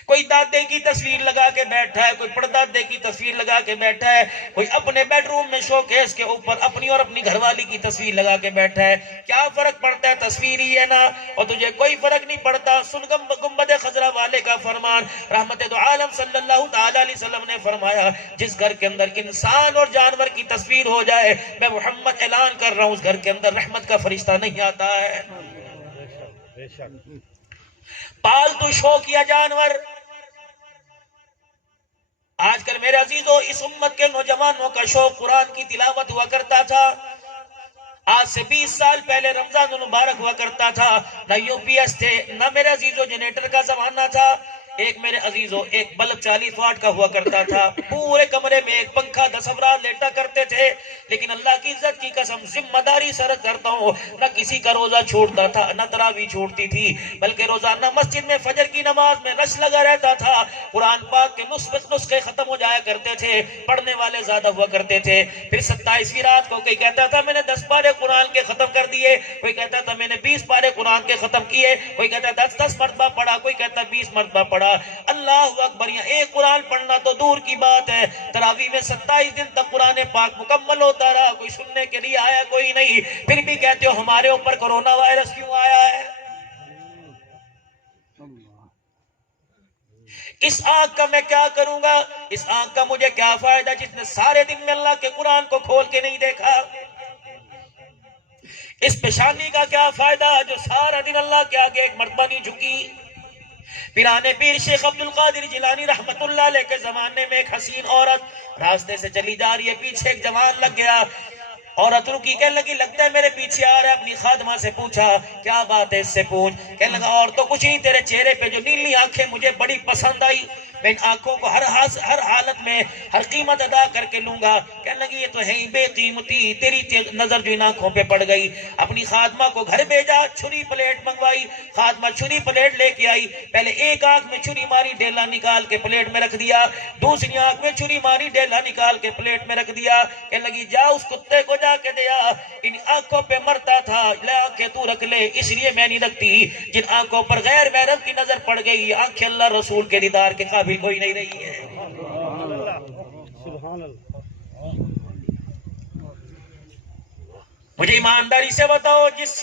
کوئی دادے کی تصویر لگا کے بیٹھا ہے، کوئی پردادے کی تصویر لگا کے بیٹھا ہے، کوئی اپنے بیڈ روم میں شو کیس کے اوپر اپنی اور اپنی گھر والی کی تصویر لگا کے بیٹھا ہے۔ کیا فرق پڑتا ہے؟ تصویر ہی ہے نا، اور تجھے کوئی فرق نہیں پڑتا۔ سن گنبد خضرا والے کا فرمان، رحمت دو عالم صلی اللہ تعالی علیہ وسلم نے فرمایا جس گھر کے اندر انسان اور جانور کی تصویر ہو جائے، میں محمد اعلان کر رہا ہوں اس گھر کے اندر رحمت کا فرشتہ نہیں آتا ہے۔ بے شک پالتو شوق یا جانور، آج کل میرے عزیزو اس امت کے نوجوانوں کا شوق قرآن کی تلاوت ہوا کرتا تھا۔ آج سے 20 سال پہلے رمضان المبارک ہوا کرتا تھا، نہ یو پی ایس تھے، نہ میرے عزیزو جنریٹر کا زمانہ تھا۔ ایک میرے عزیزو ایک بلب 40 واٹ کا ہوا کرتا تھا، پورے کمرے میں ایک پنکھا 10 افراد لیٹا کرتے تھے۔ لیکن اللہ کی عزت کی قسم ذمہ داری سر کرتا ہوں، نہ کسی کا روزہ چھوٹتا تھا نہ تراویح چھوٹتی تھی، بلکہ روزانہ مسجد میں فجر کی نماز میں رش لگا رہتا تھا۔ قرآن پاک کے نسخے ختم ہو جایا کرتے تھے، پڑھنے والے زیادہ ہوا کرتے تھے۔ پھر 27ویں رات کو کوئی کہتا تھا میں نے 10 پارے قرآن کے ختم کر دیے، کوئی کہتا تھا میں نے 20 پارے قرآن کے ختم کیے، کوئی کہتا 10 مرتبہ پڑھا، کوئی کہتا 20 مرتبہ پڑھا۔ اللہ اکبر، ایک قرآن پڑھنا تو دور کی بات ہے، تراویح میں 27 دن تک قرآن پاک مکمل ہوتا رہا، کوئی سننے کے لیے آیا کوئی نہیں۔ پھر بھی کہتے ہو ہمارے اوپر کرونا وائرس کیوں آیا ہے؟ اس آنکھ کا میں کیا کروں گا؟ اس آنکھ کا مجھے کیا فائدہ جس نے سارے دن میں اللہ کے قرآن کو کھول کے نہیں دیکھا؟ اس پیشانی کا کیا فائدہ جو سارا دن اللہ کے آگے ایک مرتبہ نہیں جھکی؟ پیرانے پیر شیخ عبد القادر جیلانی رحمت اللہ علیہ کے زمانے میں ایک حسین عورت راستے سے چلی جا رہی ہے، پیچھے ایک جوان لگ گیا، عورت رکی، کہنے لگی لگتا ہے میرے پیچھے آ رہا ہے، اپنی خادمہ سے پوچھا کیا بات ہے، اس سے پوچھ، کہنے لگا اور تو کچھ نہیں، تیرے چہرے پہ جو نیلی آنکھیں مجھے بڑی پسند آئی، میں ان آنکھوں کو ہر حالت میں ہر قیمت ادا کر کے لوں گا۔ کہنے لگی یہ تو ہے ہی بے قیمتی، تیری نظر جو ان آنکھوں پہ پڑ گئی۔ اپنی خادمہ کو گھر بھیجا، چھری پلیٹ منگوائی، خادمہ چھری پلیٹ لے کے آئی، پہلے ایک آنکھ میں چھری ماری، ڈیلا نکال کے پلیٹ میں رکھ دیا، دوسری آنکھ میں چھری ماری، ڈیلا نکال کے پلیٹ میں رکھ دیا، کہنے لگی جا اس کتے کو جا کے دیا، ان آنکھوں پہ مرتا تھا، لے آنکھیں تو رکھ لے، اس لیے میں نہیں رکھتی، جن آنکھوں پر غیر محرم کی نظر پڑ گئی، آنکھیں اللہ رسول کے دیدار کے قابل کوئی نہیں رہی ہے۔ سبحان اللہ، سبحان اللہ۔ مجھے ایمانداری سے بتاؤ، جس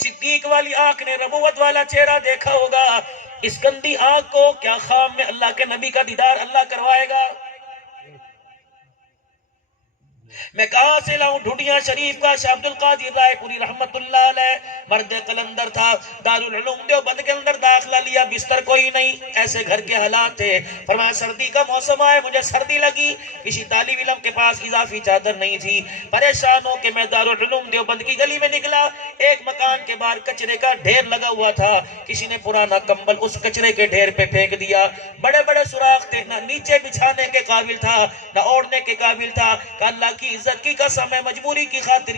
صدیق والی آنکھ نے نبوت والا چہرہ دیکھا ہوگا، اس گندی آنکھ کو کیا خام میں اللہ کے نبی کا دیدار اللہ کروائے گا؟ میں کہاں سے لاؤں؟ ڈھونڈیاں شریف کا شاہ عبد القادر رائے پوری رحمت اللہ علیہ مرد قلندر تھا، دارالعلوم دیوبند کے اندر داخلہ لیا، بستر کوئی نہیں، ایسے گھر کے حالات تھے، فرمایا سردی کا موسم آئے، مجھے سردی لگی، کسی طالب علم کے پاس اضافی چادر نہیں تھی، پریشان ہو کہ میں دارالعلوم دیوبند کی گلی میں نکلا، ایک مکان کے باہر کچرے کا ڈھیر لگا ہوا تھا، کسی نے پرانا کمبل اس کچرے کے ڈھیر پہ پھینک دیا، بڑے بڑے سوراخ تھے، نہ نیچے بچھانے کے قابل تھا نہ اوڑھنے کے قابل تھا، کہ اللہ کی عزت کی قسم ہے مجبوری کی خاطر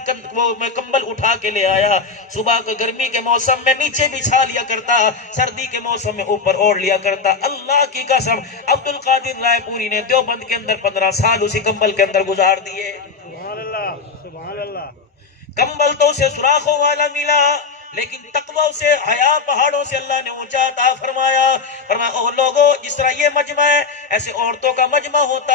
میں کمبل اٹھا کے لے آیا، صبح کو گرمی کے موسم میں نیچے بچھا لیا کرتا، سردی کے موسم میں اوپر اوڑھ لیا کرتا، اللہ کی قسم عبد القادر رائے پوری نے دیوبند کے اندر 15 سال اسی کمبل کے اندر گزار دیے۔ سبحان اللہ، سبحان اللہ۔ کمبل تو اسے سوراخوں والا ملا، لیکن تقوی سے، حیا پہاڑوں سے اللہ نے اونچا عطا فرمایا۔ فرمایا او لوگو، جس طرح یہ مجمع ہے ایسے عورتوں کا مجمع ہوتا،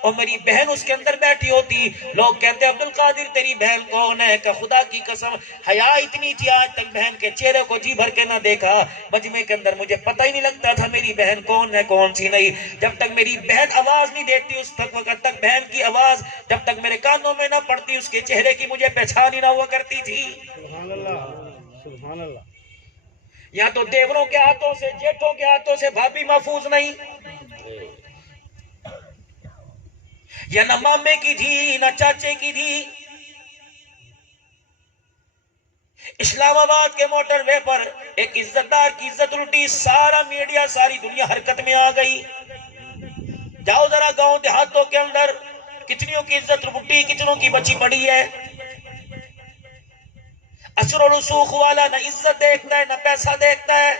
اور میری بہن اس کے اندر بیٹھی ہوتی، لوگ کہتے عبد القادر تیری بہن کون ہے؟ کہ خدا کی قسم حیا اتنی تھی آج تک بہن کے چہرے کو جی بھر کے نہ دیکھا، مجمع کے اندر مجھے پتہ ہی نہیں لگتا تھا میری بہن کون ہے کون سی نہیں، جب تک میری بہن آواز نہیں دیتی اس وقت تک بہن کی آواز جب تک میرے کانوں میں نہ پڑتی اس کے چہرے کی مجھے پہچان ہی نہ ہوا کرتی تھی۔ سبحان اللہ، سبحان اللہ۔ یا تو دیوروں کے ہاتھوں سے، جیٹھوں کے ہاتھوں سے بھابھی محفوظ نہیں، یا نہ مامے کی تھی نہ چاچے کی تھی۔ اسلام آباد کے موٹر وے پر ایک عزت دار کی عزت الٹی، سارا میڈیا ساری دنیا حرکت میں آ گئی۔ جاؤ ذرا گاؤں دیہاتوں کے اندر کتنیوں کی عزت لٹی، کتنوں کی بچی پڑی ہے۔ اثر و رسوخ والا نہ عزت دیکھتا ہے نہ پیسہ دیکھتا ہے،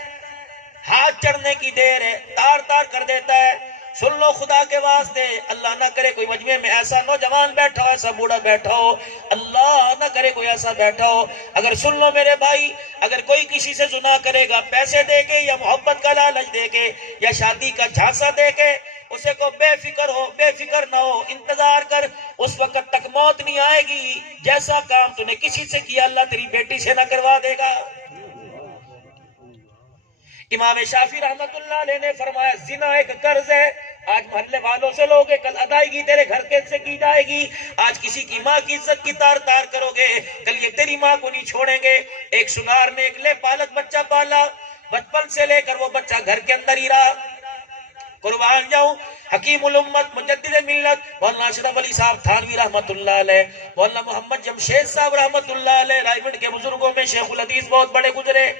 ہاتھ چڑھنے کی دیر ہے تار تار کر دیتا ہے۔ سن لو خدا کے واسطے، اللہ نہ کرے کوئی مجمع میں ایسا نوجوان بیٹھا ہو، ایسا بوڑھا بیٹھا ہو، اللہ نہ کرے کوئی ایسا بیٹھا ہو، اگر سن لو میرے بھائی، اگر کوئی کسی سے زنا کرے گا پیسے دے کے یا محبت کا لالچ دے کے یا شادی کا جھانسا دے کے، اسے کو بے فکر ہو، بے فکر نہ ہو، انتظار کر، اس وقت تک موت نہیں آئے گی جیسا کام تو نے کسی سے کیا اللہ تیری بیٹی سے نہ کروا دے گا۔ امام شافعی رحمت اللہ علیہ نے فرمایا زنا ایک قرض ہے، آج محلے والوں سے لوگے کل ادائیگی تیرے گھر کے سے کی جائے گی، آج کسی کی ماں کی عزت کی تار تار کرو گے کل یہ تیری ماں کو نہیں چھوڑیں گے۔ ایک سنار نے ایک لے پالک بچہ پالا، بچپن سے لے کر وہ بچہ گھر کے اندر ہی رہا۔ قربان جاؤں حکیم الامت مجدد ملت مولانا اشرف علی صاحب تھانوی رحمت اللہ علیہ، مولانا محمد جمشید صاحب رحمت اللہ علیہ، رائے گنج کے بزرگوں میں شیخ الحدیث بہت بڑے گزرے،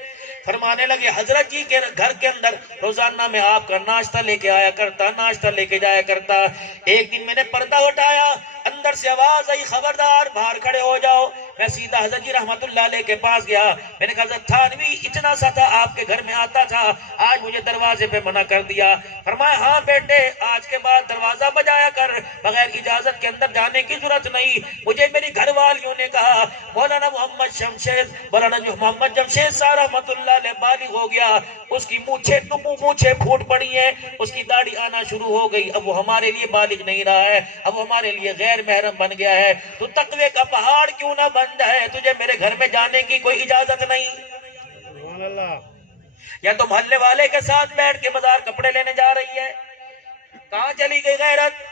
فرمانے لگے حضرت جی کے گھر کے اندر روزانہ میں آپ کا ناشتہ لے کے آیا کرتا، ناشتہ لے کے جایا کرتا۔ ایک دن میں نے پردہ اٹھایا، اندر سے آواز آئی خبردار باہر کھڑے ہو جاؤ۔ میں سیدھا حضرت جی رحمت اللہ علیہ کے پاس گیا، میں نے کہا حضرت تھانوی اتنا سا تھا آپ کے گھر میں آتا تھا، آج مجھے دروازے پہ منع کر دیا۔ فرمایا ہاں بیٹے آج کے بعد دروازہ بجایا کر، بغیر اجازت کے اندر جانے کی ضرورت نہیں۔ مجھے میری گھر والیوں نے کہا مولانا محمد جمشید صاحب رحمت اللہ علیہ بالغ ہو گیا، اس کی مونچھیں پھوٹ پڑی ہیں، اس کی داڑھی آنا شروع ہو گئی، اب وہ ہمارے لیے بالغ نہیں رہا ہے، اب وہ ہمارے لیے غیر محرم بن گیا ہے، تو تقوی کا پہاڑ کیوں نہ بن جائے، تجھے میرے گھر میں جانے کی کوئی اجازت نہیں۔ سبحان اللہ۔ یا تو محلے والے کے ساتھ بیٹھ کے بازار کپڑے لینے جا رہی ہے، کہاں چلی گئی غیرت؟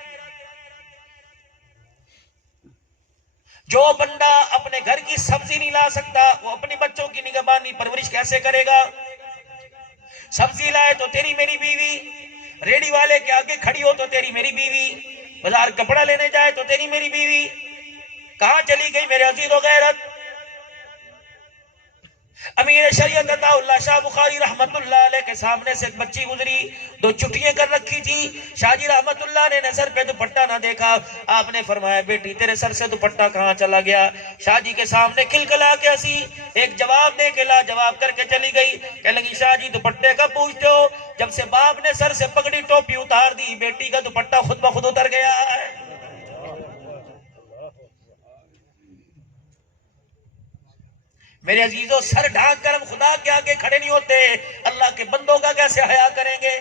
جو بندہ اپنے گھر کی سبزی نہیں لا سکتا وہ اپنی بچوں کی نگہبانی پرورش کیسے کرے گا؟ سبزی لائے تو تیری میری بیوی، ریڑی والے کے آگے کھڑی ہو تو تیری میری بیوی، بازار کپڑا لینے جائے تو تیری میری بیوی، کہاں چلی گئی میرے عزیز و غیرت؟ امیر شریعت عطا اللہ شاہ بخاری رحمت اللہ علیہ کے سامنے سے ایک بچی گزری، 2 چٹیاں کر رکھی تھی۔ شاہ جی رحمت اللہ نے سر پہ دوپٹہ نہ دیکھا، آپ نے فرمایا بیٹی تیرے سر سے دوپٹہ کہاں چلا گیا؟ شاہ جی کے سامنے کھلکھلا کے ہنسی، ایک جواب دے کے لا جواب کر کے چلی گئی، کہنے لگی شاہ جی دوپٹے کا پوچھتے ہو؟ جب سے باپ نے سر سے پگڑی ٹوپی اتار دی، بیٹی کا دوپٹہ خود بخود اتر گیا ہے۔ میرے عزیزوں، سر ڈھانک کر ہم خدا کے آگے کھڑے نہیں ہوتے، اللہ کے بندوں کا کیسے حیا کریں گے؟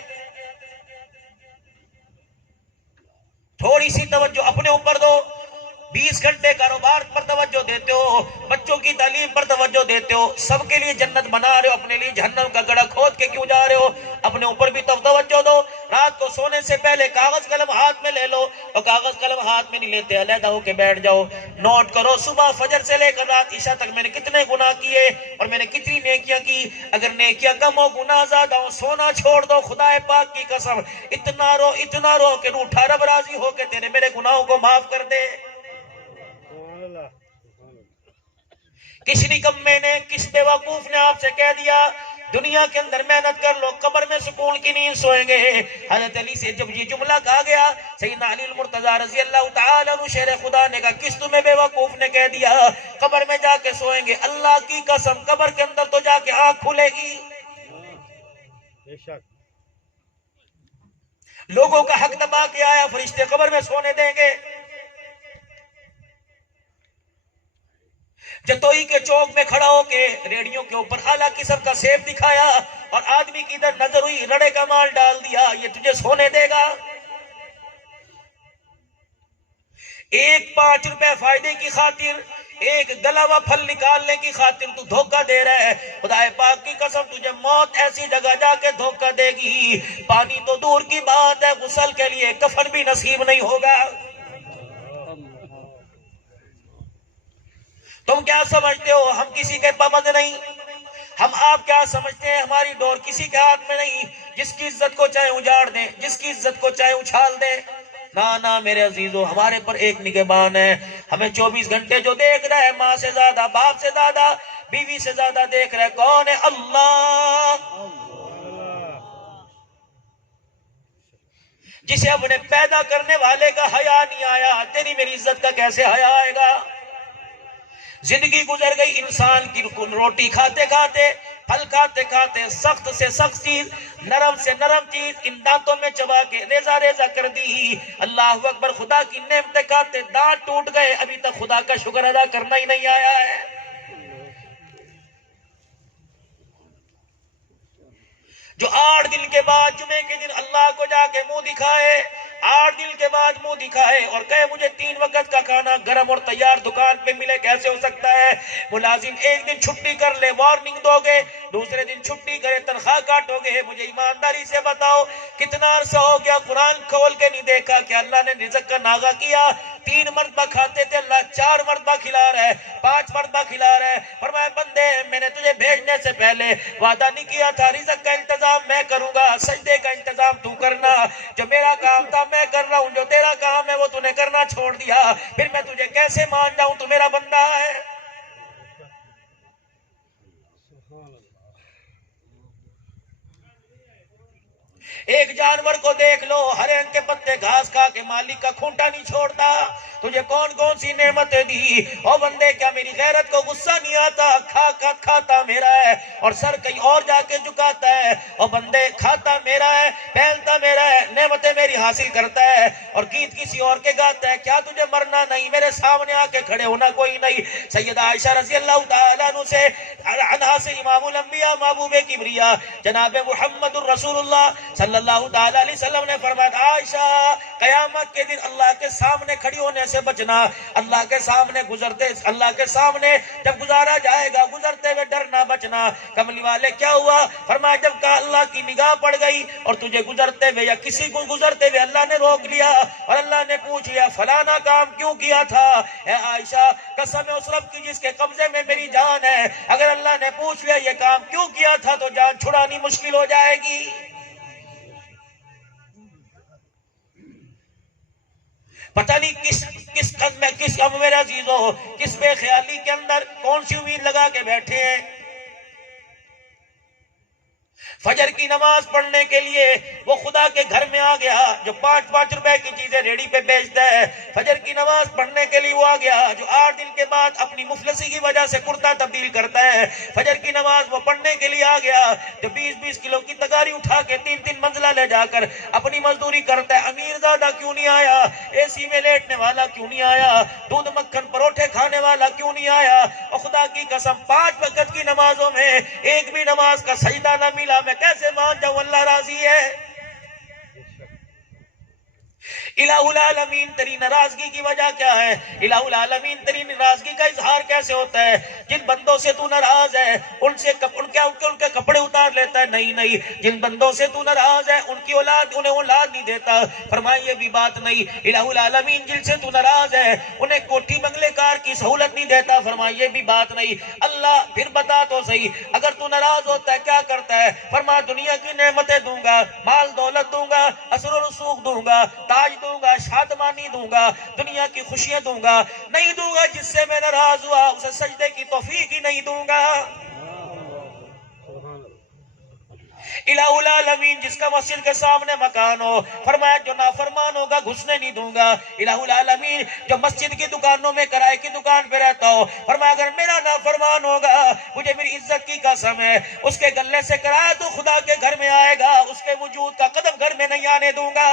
تھوڑی سی توجہ اپنے اوپر دو، 20 گھنٹے کاروبار پر توجہ دیتے ہو، بچوں کی تعلیم پر توجہ دیتے ہو، سب کے لیے جنت بنا رہے ہو، اپنے لیے جہنم کا گڑھا کھود کے کیوں جا رہے ہو؟ اپنے اوپر بھی توجہ دو۔ رات کو سونے سے پہلے کاغذ قلم ہاتھ میں لے لو، اور کاغذ قلم ہاتھ میں نہیں لیتے علیحدہ ہو کے بیٹھ جاؤ، نوٹ کرو صبح فجر سے لے کر رات عشاء تک میں نے کتنے گناہ کیے اور میں نے کتنی نیکیاں کی۔ اگر نیکیاں کم ہو گناہ زیادہ ہو، سونا چھوڑ دو، خدا پاک کی قسم اتنا رو کہ روٹھا رب راضی ہو کے تیرے میرے گناہوں کو معاف کر دے۔ سبحان اللہ، کس نکمے نے، کس بیوقوف نے آپ سے کہہ دیا دنیا کے اندر محنت کر لو، قبر میں سکون کی نیند سوئیں گے؟ حضرت علی سے جب یہ جملہ کہا گیا، سیدنا علی المرتضی رضی اللہ تعالیٰ عنہ شیر خدا نے کہا کس تمہیں بیوقوف نے کہہ دیا قبر میں جا کے سوئیں گے؟ اللہ کی قسم قبر کے اندر تو جا کے آنکھ کھلے گی، بے شک لوگوں کا حق دبا کے آیا، فرشتے قبر میں سونے دیں گے؟ جتوئی کے چوک میں کھڑا ہو کے ریڑیوں کے اوپر اعلیٰ قسم کا سیب دکھایا اور آدمی کی ادھر نظر ہوئی، رڑے کا مال ڈال دیا، یہ تجھے سونے دے گا؟ 5 روپے فائدے کی خاطر، ایک گلا ہوا پھل نکالنے کی خاطر تو دھوکہ دے رہا ہے۔ خدا پاک کی قسم تجھے موت ایسی جگہ جا کے دھوکہ دے گی، پانی تو دور کی بات ہے، غسل کے لیے کفن بھی نصیب نہیں ہوگا۔ تم کیا سمجھتے ہو ہم کسی کے پابند نہیں؟ ہم آپ کیا سمجھتے ہیں ہماری ڈور کسی کے ہاتھ میں نہیں؟ جس کی عزت کو چاہے اجاڑ دیں، جس کی عزت کو چاہے اچھال دیں۔ نہ میرے عزیزو، ہمارے پر ایک نگہبان ہے، ہمیں 24 گھنٹے جو دیکھ رہا ہے، ماں سے زیادہ، باپ سے زیادہ، بیوی سے زیادہ دیکھ رہا ہے، کون ہے؟ اللہ، جسے اپنے پیدا کرنے والے کا حیا نہیں آیا، تیری میری عزت کا کیسے حیا آئے گا؟ زندگی گزر گئی انسان کی، روٹی کھاتے کھاتے، پھل کھاتے کھاتے، سخت سے سخت چیز، نرم سے نرم چیز ان دانتوں میں چبا کے ریزہ ریزہ کر دی۔ اللہ اکبر، خدا کی نعمتیں کھاتے دانت ٹوٹ گئے، ابھی تک خدا کا شکر ادا کرنا ہی نہیں آیا ہے۔ جو 8 دن کے بعد جمعے کے دن اللہ کو جا کے منہ دکھائے، 8 دن کے بعد منہ دکھائے اور کہے مجھے 3 وقت کا کھانا گرم اور تیار دکان پہ ملے، کیسے ہو سکتا ہے؟ ملازم ایک دن چھٹی کر لے، وارننگ دو گے، دوسرے دن چھٹی کرے، تنخواہ کاٹو گے۔ مجھے ایمانداری سے بتاؤ کتنا عرصہ ہو گیا قرآن کھول کے نہیں دیکھا کہ اللہ نے رزق کا ناغہ کیا؟ 3 مرتبہ کھاتے تھے، اللہ 4 مرتبہ کھلا رہا ہے، 5 مرتبہ کھلا رہا ہے۔ فرمایا بندے، میں نے تجھے بھیجنے سے پہلے وعدہ نہیں کیا تھا رزق کا انتظام میں کروں گا، سجدے کا انتظام تو کرنا، جو میرا کام تھا میں کر رہا ہوں، جو تیرا کام ہے وہ تو نے کرنا چھوڑ دیا، پھر میں تجھے کیسے مان جاؤں؟ تو میرا بندہ ہے۔ ایک جانور کو دیکھ لو، ہرے رنگ کے پتے گھاس کھا کے مالک کا کھونٹا نہیں چھوڑتا، تجھے کون کون سی نعمتیں دی؟ او بندے، کیا میری غیرت کو غصہ نہیں آتا؟ کھاتا میرا ہے اور سر کہیں اور جا کے جھکاتا ہے۔ او بندے، کھاتا میرا ہے، پہنتا میرا ہے، نعمتیں میری حاصل کرتا ہے اور گیت کسی اور کے گاتا ہے، کیا تجھے مرنا نہیں؟ میرے سامنے آ کے کھڑے ہونا کوئی نہیں؟ سیدہ عائشہ رضی اللہ تعالیٰ عنہا سے امام الانبیاء محبوب کبریا جناب محمد الرسول اللہ صلی صلی اللہ تعالی علیہ وسلم نے فرمایا عائشہ قیامت کے دن اللہ کے سامنے کھڑی ہونے سے بچنا، اللہ کے سامنے اللہ کے سامنے جب گزارا جائے گا گزرتے ہوئے ڈرنا بچنا۔ کملی والے کیا ہوا؟ فرمایا جب کہ اللہ کی نگاہ پڑ گئی اور تجھے گزرتے ہوئے یا کسی کو گزرتے ہوئے اللہ نے روک لیا اور اللہ نے پوچھ لیا فلانا کام کیوں کیا تھا، اے عائشہ قسم اس رب کی جس کے قبضے میں میری جان ہے، اگر اللہ نے پوچھ لیا یہ کام کیوں کیا تھا تو جان چھڑانی مشکل ہو جائے گی۔ پتہ نہیں کس میرے عزیزو کس بے خیالی کے اندر کون سی امید لگا کے بیٹھے ہیں۔ فجر کی نماز پڑھنے کے لیے وہ خدا کے گھر میں آ گیا جو 5-5 روپے کی چیزیں ریڑی پہ بیچتا ہے، فجر کی نماز پڑھنے کے لیے وہ آ گیا جو 8 دن کے بعد اپنی مفلسی کی وجہ سے کرتا تبدیل کرتا ہے، فجر کی نماز وہ پڑھنے کے لیے آ گیا جو 20-20 کلو کی تگاری اٹھا کے 3 منزلہ لے جا کر اپنی مزدوری کرتا ہے۔ امیر زادہ کیوں نہیں آیا؟ اے سی میں لیٹنے والا کیوں نہیں آیا؟ دودھ مکھن پروٹھے کھانے والا کیوں نہیں آیا؟ اور خدا کی قسم 5 وقت کی نمازوں میں ایک بھی نماز کا سجدہ نہ ملا، میں کیسے مان جاؤں اللہ راضی ہے؟ الہ العالمین تیری ناراضگی کی وجہ کیا ہے؟ الہ العالمین تیری ناراضگی کا اظہار کیسے ہوتا ہے؟ جن بندوں سے تو ناراض ہے ان کے کپڑے اتار لیتا ہے؟ نہیں، جن بندوں سے تو ناراض ہے انہیں اولاد نہیں دیتا۔ فرمایا یہ بھی بات نہیں، الہ العالمین جن سے تو ناراض ہے انہیں کوٹھی بنگلے کار کی سہولت نہیں دیتا۔ فرمایا یہ بھی بات نہیں۔ اللہ پھر بتا تو صحیح اگر تو ناراض ہوتا ہے کیا کرتا ہے؟ فرمایا دنیا کی نعمتیں دوں گا، مال دولت دوں گا، اثر و رسوخ دوں گا، تاج دوں گا، شادمانی دوں گا، دنیا کی خوشیاں دوں گا، نہیں دوں گا جس سے میں ناراض ہوا اسے سجدے کی توفیق ہی نہیں دوں گا۔ الہ العالمین جس کا مسجد کے سامنے مکان ہو، فرمایا جو نافرمان ہوگا گھسنے نہیں دوں گا۔ الہ العالمین جو مسجد کی دکانوں میں کرائے کی دکان پہ رہتا ہو، فرمایا اگر میرا نافرمان ہوگا مجھے میری عزت کی قسم ہے اس کے گلے سے کرایہ تو خدا کے گھر میں آئے گا، اس کے وجود کا قدم گھر میں نہیں آنے دوں گا۔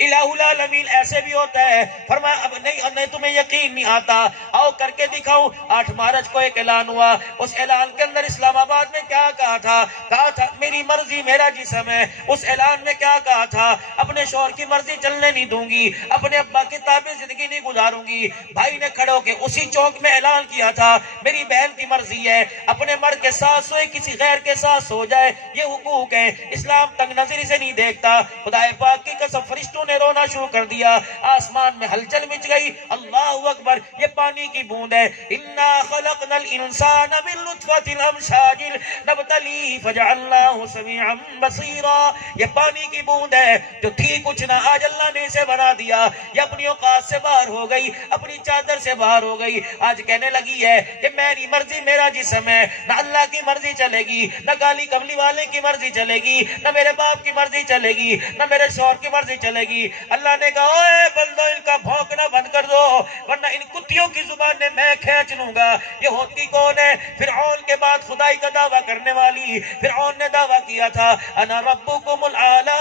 الہ العالمین ایسے بھی ہوتا ہے، فرمایا اب نہیں تمہیں یقین نہیں آتا آؤ کر کے دکھاؤں۔ 8 مارچ کو ایک اعلان ہوا، اس اعلان کے اندر اسلام آباد میں کیا کہا تھا میری مرضی میرا جسم ہے۔ اس اعلان میں کیا کہا تھا؟ اپنے شوہر کی مرضی چلنے نہیں دوں گی، اپنے ابا کی تابع زندگی نہیں گزاروں گی۔ بھائی نے کھڑے ہو کے اسی چوک میں اعلان کیا تھا میری بہن کی مرضی ہے اپنے مرد کے ساتھ سوئے کسی غیر کے ساتھ سو جائے، یہ حقوق ہے، اسلام تنگ نظری سے نہیں دیکھتا۔ خدا پاک کی قسم فرشتوں نے رونا شروع کر دیا، آسمان میں ہلچل مچ گئی۔ اللہ اکبر، یہ پانی کی بوند ہے۔ انا خلقنا الانسان من نطفۃ امشاج نبتلیہ فجعلناہ سمیعا بصیرا، یہ پانی کی بوند ہے جو تھی کچھ نہ، آج اللہ نے اسے بنا دیا۔ یہ اپنی اوقات سے باہر ہو گئی، اپنی چادر سے باہر ہو گئی، آج کہنے لگی ہے کہ میری مرضی میرا جسم ہے، نہ اللہ کی مرضی چلے گی، نہ کالی کملی والے کی مرضی چلے گی، نہ میرے باپ کی مرضی چلے گی، نہ میرے شوہر کی مرضی چلے گی۔ اللہ نے کہا اوے بندو ان کا بھونکنا بند کر دو ورنہ ان کتیوں کی زبانیں میں کھینچ لوں گا۔ یہ ہوتی کون ہے؟ فرعون کے بعد خدائی کا دعویٰ کرنے والی۔ فرعون نے دعویٰ کیا تھا انا ربکم الاعلی،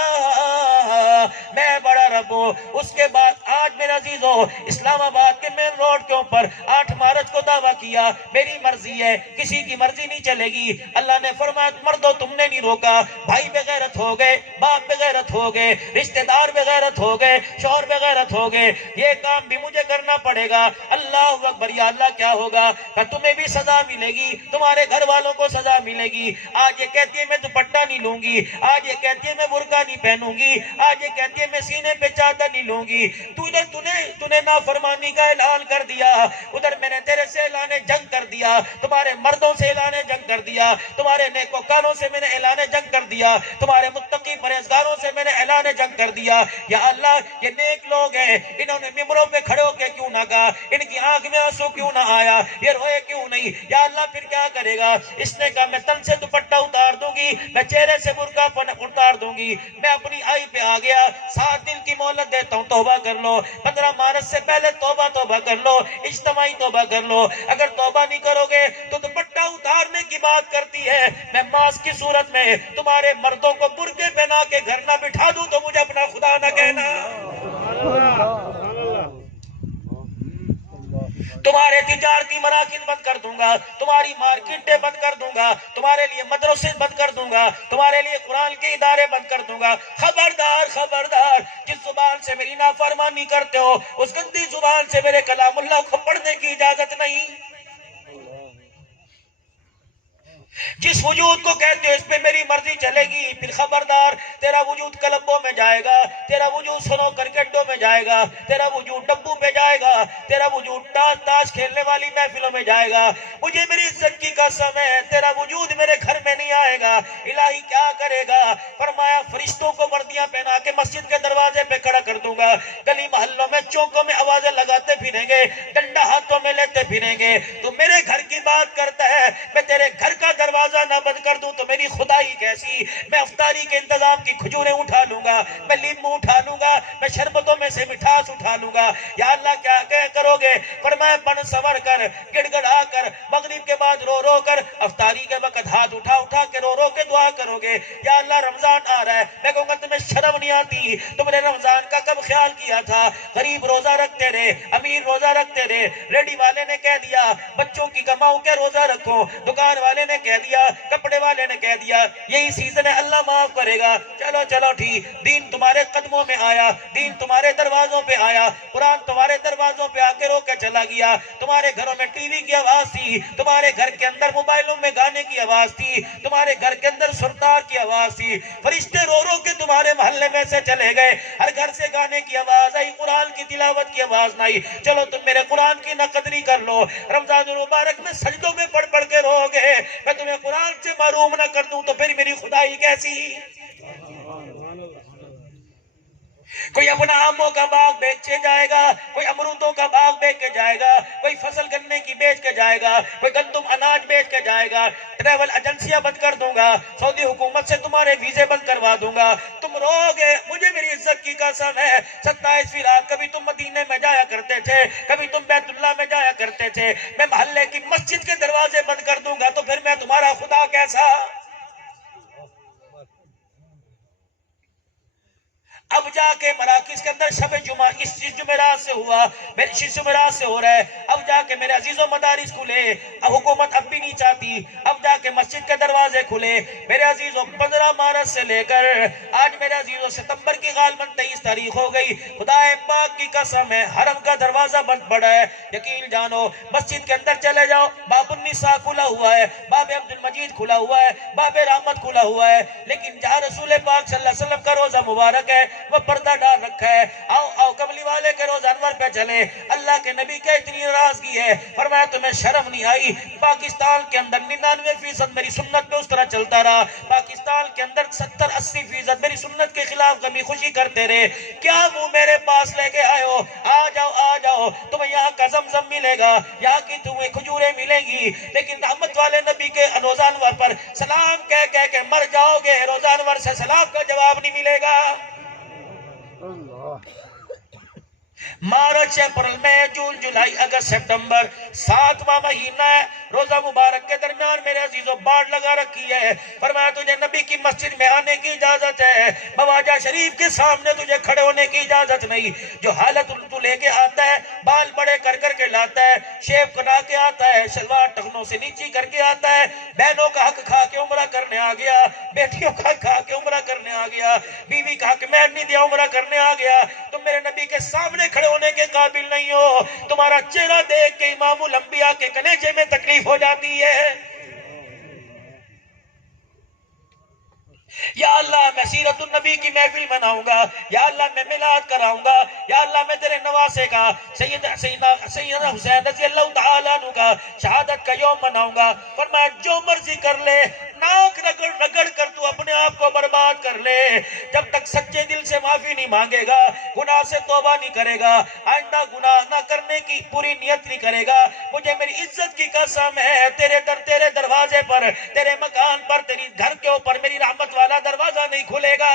میں بڑا رب ہوں۔ اس کے بعد آج میرے عزیزو اسلام آباد کے مین روڈ کے اوپر 8 مارچ کو دعویٰ کیا میری مرضی ہے، کسی کی مرضی نہیں چلے گی۔ اللہ نے فرمایا مردوں تم نے نہیں روکا، بھائی بغیرت ہو گئے، باپ بغیرت ہو گئے، رشتہ دار بغیرت ہو گئے، شوہر بغیرت ہو گئے، یہ کام بھی مجھے کرنا پڑے گا۔ اللہ اکبر، یا اللہ کیا ہوگا؟ کہ تمہیں بھی سزا ملے گی، تمہارے گھر والوں کو سزا ملے گی۔ آج یہ کہتی ہے میں دوپٹہ نہیں لوں گی، آج یہ کہتی ہے میں برقع نہیں پہنوں گی، آج یہ کہتی ہے میں سینے پہ چادر نہیں لوں گی۔ تو نے نافرمانی کا اعلان کر دیا، ادھر میں نے تیرے سے اعلان جنگ کر دیا، تمہارے مردوں سے اعلان جنگ کر دیا، تمہارے نیکوکاروں سے میں نے اعلان جنگ کر دیا، تمہارے متقی پرہیزگاروں سے میں نے اعلان جنگ کر دیا۔ یا اللہ یہ نیک لوگ ہیں، انہوں نے ممبروں پہ کھڑے ہو کے کیوں نہ کہا، ان کی آنکھ میں آنسو کیوں نہ آیا، یہ روئے کیوں نہیں؟ یا اللہ پھر کیا کرے گا؟ اس نے کہا میں تن سے دوپٹہ اتار دوں گی، میں چہرے سے برقع اتار دوں گی، میں اپنی آئی پہ آ گیا، 7 دن کی مہلت دیتا ہوں، توبہ کر لو، 15 مارچ سے پہلے توبہ کر لو، اجتماعی توبہ کر لو۔ اگر توبہ نہیں کرو گے تو دوپٹہ اتارنے کی بات کرتی ہے، میں ماس کی صورت میں تمہارے مردوں کو برقعے پہنا کے گھر نہ بٹھا دوں تو مجھے اپنا خدا نہ کہنا۔ تمہارے تجارتی مراکز بند کر دوں گا، تمہاری مارکیٹیں بند کر دوں گا، تمہارے لیے مدرسے بند کر دوں دوں گا، تمہارے لیے قرآن کے ادارے بند کر دوں گا۔ خبردار خبردار، جس زبان سے میری نافرمانی کرتے ہو اس گندی زبان سے میرے کلام اللہ کو پڑھنے کی اجازت نہیں۔ جس وجود کو کہتے ہو اس پہ میری مرضی چلے گی، پھر خبردار، تیرا وجود کلبوں میں جائے گا، تیرا وجود سنو کرکٹوں میں جائے گا، تیرا وجود ڈبو پہ جائے گا، تیرا وجود تاش کھیلنے والی محفلوں میں جائے گا۔ مجھے میری عزت کی قسم ہے تیرا وجود میرے گھر میں نہیں آئے گا۔ الہی کیا کرے گا؟ فرمایا فرشتوں کو وردیاں پہنا کے مسجد کے دروازے پہ کھڑا کر دوں گا، گلی محلوں میں چوکوں میں آوازیں لگاتے پھریں گے، ڈنڈا ہاتھوں میں لیتے پھریں گے۔ تو میرے گھر کی بات کرتا ہے، میں تیرے گھر کا دروازہ نہ بند کر دوں تو میری خدائی کیسی؟ میں افطاری کے انتظام کی کھجوریں اٹھا لوں گا، میں لیمو اٹھا لوں گا، میں شربتوں میں سے مٹھاس اٹھا لوں گا۔ یا اللہ کیا کرو گے؟ فرمایا بن سور کر، گڑ گڑا کر، مغرب کے بعد رو رو کر، افطاری کے وقت ہاتھ اٹھا اٹھا کے رو رو کے دعا کرو گے۔ یا اللہ رمضان آ رہا ہے، میں کہوں گا تمہیں شرم نہیں آتی؟ تم نے رمضان کا کب خیال کیا تھا؟ غریب روزہ رکھتے رہے، امیر روزہ رکھتے رہے، ریڈی والے نے کہہ دیا بچوں کی کماؤ کے روزہ رکھو، دکان والے نے کہہ دیا، کپڑے والے نے کہہ دیا یہی سیزن ہے اللہ معاف کرے گا۔ چلو چلو ٹھیک، دین تمہارے قدموں میں آیا، دین تمہارے دروازوں پہ آیا، قرآن تمہارے دروازوں پہ آ کے رو کے چلا گیا۔ تمہارے گھروں میں ٹی وی کی آواز تھی، تمہارے گھر کے اندر موبائلوں میں گانے کی آواز تھی، تمہارے گھر کے اندر سرتار کی آواز تھی، فرشتے رو رو کے تمہارے محلے میں سے چلے گئے، ہر گھر سے گانے کی آواز آئی، قرآن کی تلاوت کی آواز نہ آئی۔ چلو تم میرے قرآن کی نقدری کر لو، رمضان المبارک میں سجدوں میں پڑھ پڑھ کے رو گے، میں تمہیں قرآن سے محروم نہ کر دوں تو پھر میری خدائی کیسی؟ کوئی اپنا آموں کا باغ بیچے جائے گا، کوئی امرودوں کا باغ بیچ کے جائے گا، کوئی فصل گنے کی بیچ کے جائے گا، کوئی گندم اناج بیچ کے جائے گا۔ ٹریول ایجنسیاں بند کر دوں گا، سعودی حکومت سے تمہارے ویزے بند کروا دوں گا، تم رو گے۔ مجھے میری عزت کی قسم ہے 27ویں رات کبھی تم مدینے میں جایا کرتے تھے، کبھی تم بیت اللہ میں جایا کرتے تھے، میں محلے کی مسجد کے دروازے بند کر دوں گا تو پھر میں تمہارا خدا کیسا؟ اب جا کے مراکز کے اندر شب جمعہ اس جمعرات سے ہوا، میرے اس جمعرات سے ہو رہا ہے، اب جا کے میرے عزیزوں مدارس کھلے، اب حکومت اب بھی نہیں چاہتی، اب جا کے مسجد کے دروازے کھلے میرے عزیزوں۔ 15 مارچ سے لے کر آج میرے عزیزوں ستمبر کی غالباً 23 تاریخ ہو گئی، خدا پاک کی قسم ہے حرم کا دروازہ بند پڑا ہے۔ یقین جانو مسجد کے اندر چلے جاؤ، باب النساء کھلا ہوا ہے، باب عبد المجید کھلا ہوا ہے، باب رحمت کھلا ہوا ہے، لیکن جہاں رسول پاک صلی اللہ علیہ وسلم کا روزہ مبارک ہے وہ پردہ ڈال رکھا ہے۔ آؤ آؤ کملی والے کے روزہ انور پہ چلے، اللہ کے نبی کے اتنی ناراضگی ہے، فرمایا تمہیں شرم نہیں آئی؟ پاکستان کے اندر 99% میری سنت پہ اس طرح چلتا رہا، پاکستان کے اندر 70-80% میری سنت کے خلاف غمی خوشی کرتے رہے، کیا منہ میرے پاس لے کے آئے ہو؟ آ جاؤ تمہیں یہاں کا زمزم ملے گا، یہاں کی تمہیں کھجوریں ملیں گی، لیکن رحمت والے نبی کے روزہ انور پر سلام کہہ کے مر جاؤ گے، روزہ انور سے سلام کا جواب نہیں ملے گا۔ مارچ اپریل مئی جون جولائی اگست سپٹمبر 7واں مہینہ ہے، روزہ مبارک کے درمیان میرے عزیزوں باڑ لگا رکھی ہے، فرمایا تجھے نبی کی مسجد میں آنے کی اجازت ہے، مواجہ شریف کے سامنے تجھے کھڑے ہونے کی اجازت نہیں۔ جو حالت تو لے کے آتا ہے، بال بڑے کر کر کے لاتا ہے، شیف کٹا کے آتا ہے، شلوار ٹخنوں سے نیچی کر کے آتا ہے، بہنوں کا حق کھا کے عمرہ کرنے آ گیا، بیٹیوں کا حق کھا کے عمرہ کرنے آ گیا، بیوی کا حق مہر نہیں دیا عمرہ کرنے آ گیا، تم میرے نبی کے سامنے کھڑے ہونے کے قابل نہیں ہو، تمہارا چہرہ دیکھ کے امام الانبیاء کے کلیجے میں تکلیف ہو جاتی ہے۔ یا اللہ میں سیرت النبی کی محفل مناؤں گا، یا اللہ میں میلاد کراؤں گا، یا اللہ میں تیرے نواسے کا سیدنا حسین رضی اللہ تعالیٰ عنہ کا شہادت کا یوم مناؤں گا۔ فرمایا جو مرضی کر لے، ناک رگڑ رگڑ کر تو اپنے آپ کو برباد کر لے، جب تک سچے دل سے معافی نہیں مانگے گا، گناہ سے توبہ نہیں کرے گا، آئندہ گناہ نہ کرنے کی پوری نیت نہیں کرے گا، مجھے میری عزت کی قسم ہے تیرے دروازے پر، تیرے مکان پر، تیری گھر کے اوپر میری رحمت والا دروازہ نہیں کھلے گا۔